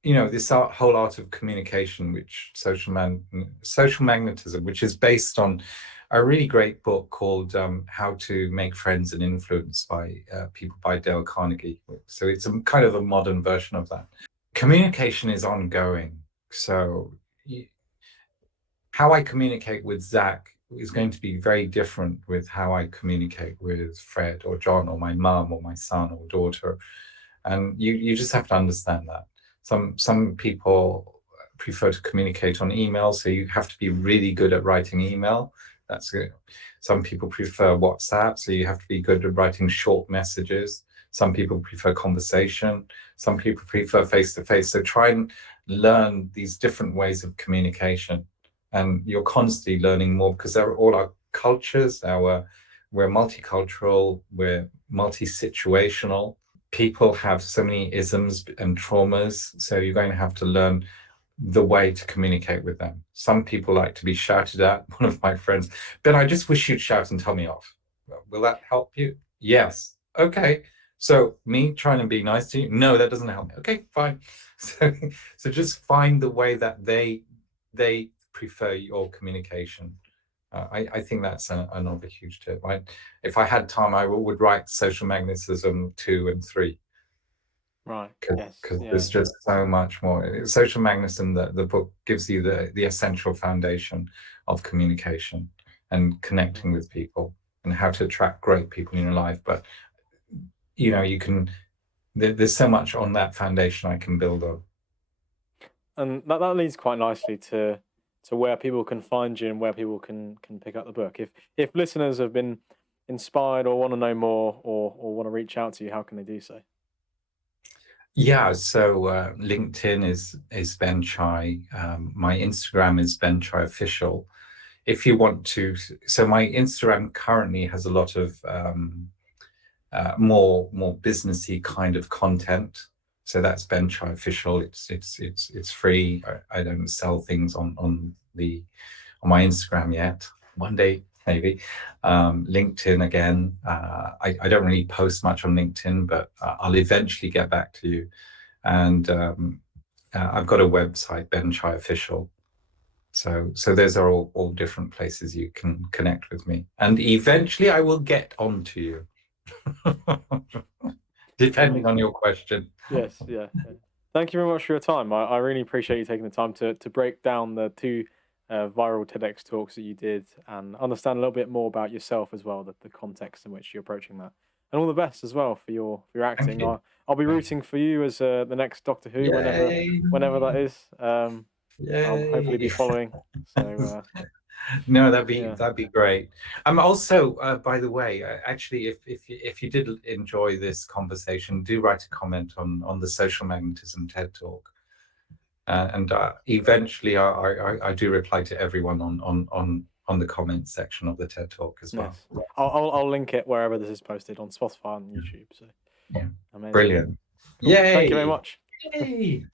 this whole art of communication, which social magnetism, which is based on a really great book called How to Make Friends and Influence by Dale Carnegie. So it's a kind of a modern version of that. Communication is ongoing. So how I communicate with Zach is going to be very different with how I communicate with Fred or John or my mum or my son or daughter. And you just have to understand that. Some people prefer to communicate on email, so you have to be really good at writing email. That's good. Some people prefer WhatsApp, so you have to be good at writing short messages. Some people prefer conversation. Some people prefer face-to-face. So try and learn these different ways of communication. And you're constantly learning more because they're all our cultures. We're multicultural, we're multi-situational. People have so many isms and traumas, so you're going to have to learn the way to communicate with them. Some people like to be shouted at. One of my friends, Ben, I just wish you'd shout and tell me off. Will that help you? Yes. Okay. So me trying to be nice to you? No, that doesn't help me. Okay, fine. So just find the way that they prefer your communication. I think that's another huge tip. If I had time, I would write Social Magnetism 2 and 3. Right. Because there's just so much more. Social Magnetism, the book gives you the essential foundation of communication and connecting with people and how to attract great people in your life. But there's so much on that foundation I can build on. And that leads quite nicely to where people can find you and where people can pick up the book. If listeners have been inspired or want to know more or want to reach out to you, how can they do so? Yeah, so LinkedIn is Ben Chai. My Instagram is Ben Chai Official. If you want to, so my Instagram currently has a lot of more businessy kind of content. So that's Ben Chai Official. It's free. I don't sell things on my Instagram yet. One day maybe. LinkedIn again. I don't really post much on LinkedIn, but I'll eventually get back to you. And I've got a website, Ben Chai Official. So those are all different places you can connect with me. And eventually I will get onto you. Depending on your question. Yes, yeah. Thank you very much for your time. I really appreciate you taking the time to break down the two viral TEDx talks that you did and understand a little bit more about yourself as well, the context in which you're approaching that. And all the best as well for your acting. I'll be rooting for you as the next Doctor Who whenever that is. I'll hopefully be following. So no, that'd be great. Also, by the way, actually, if you did enjoy this conversation, do write a comment on the Social Magnetism TED Talk, and eventually I do reply to everyone on the comment section of the TED Talk as well. Yes. I'll link it wherever this is posted on Spotify and YouTube. So yeah, amazing. Brilliant. Cool. Yay! Thank you very much. Yay!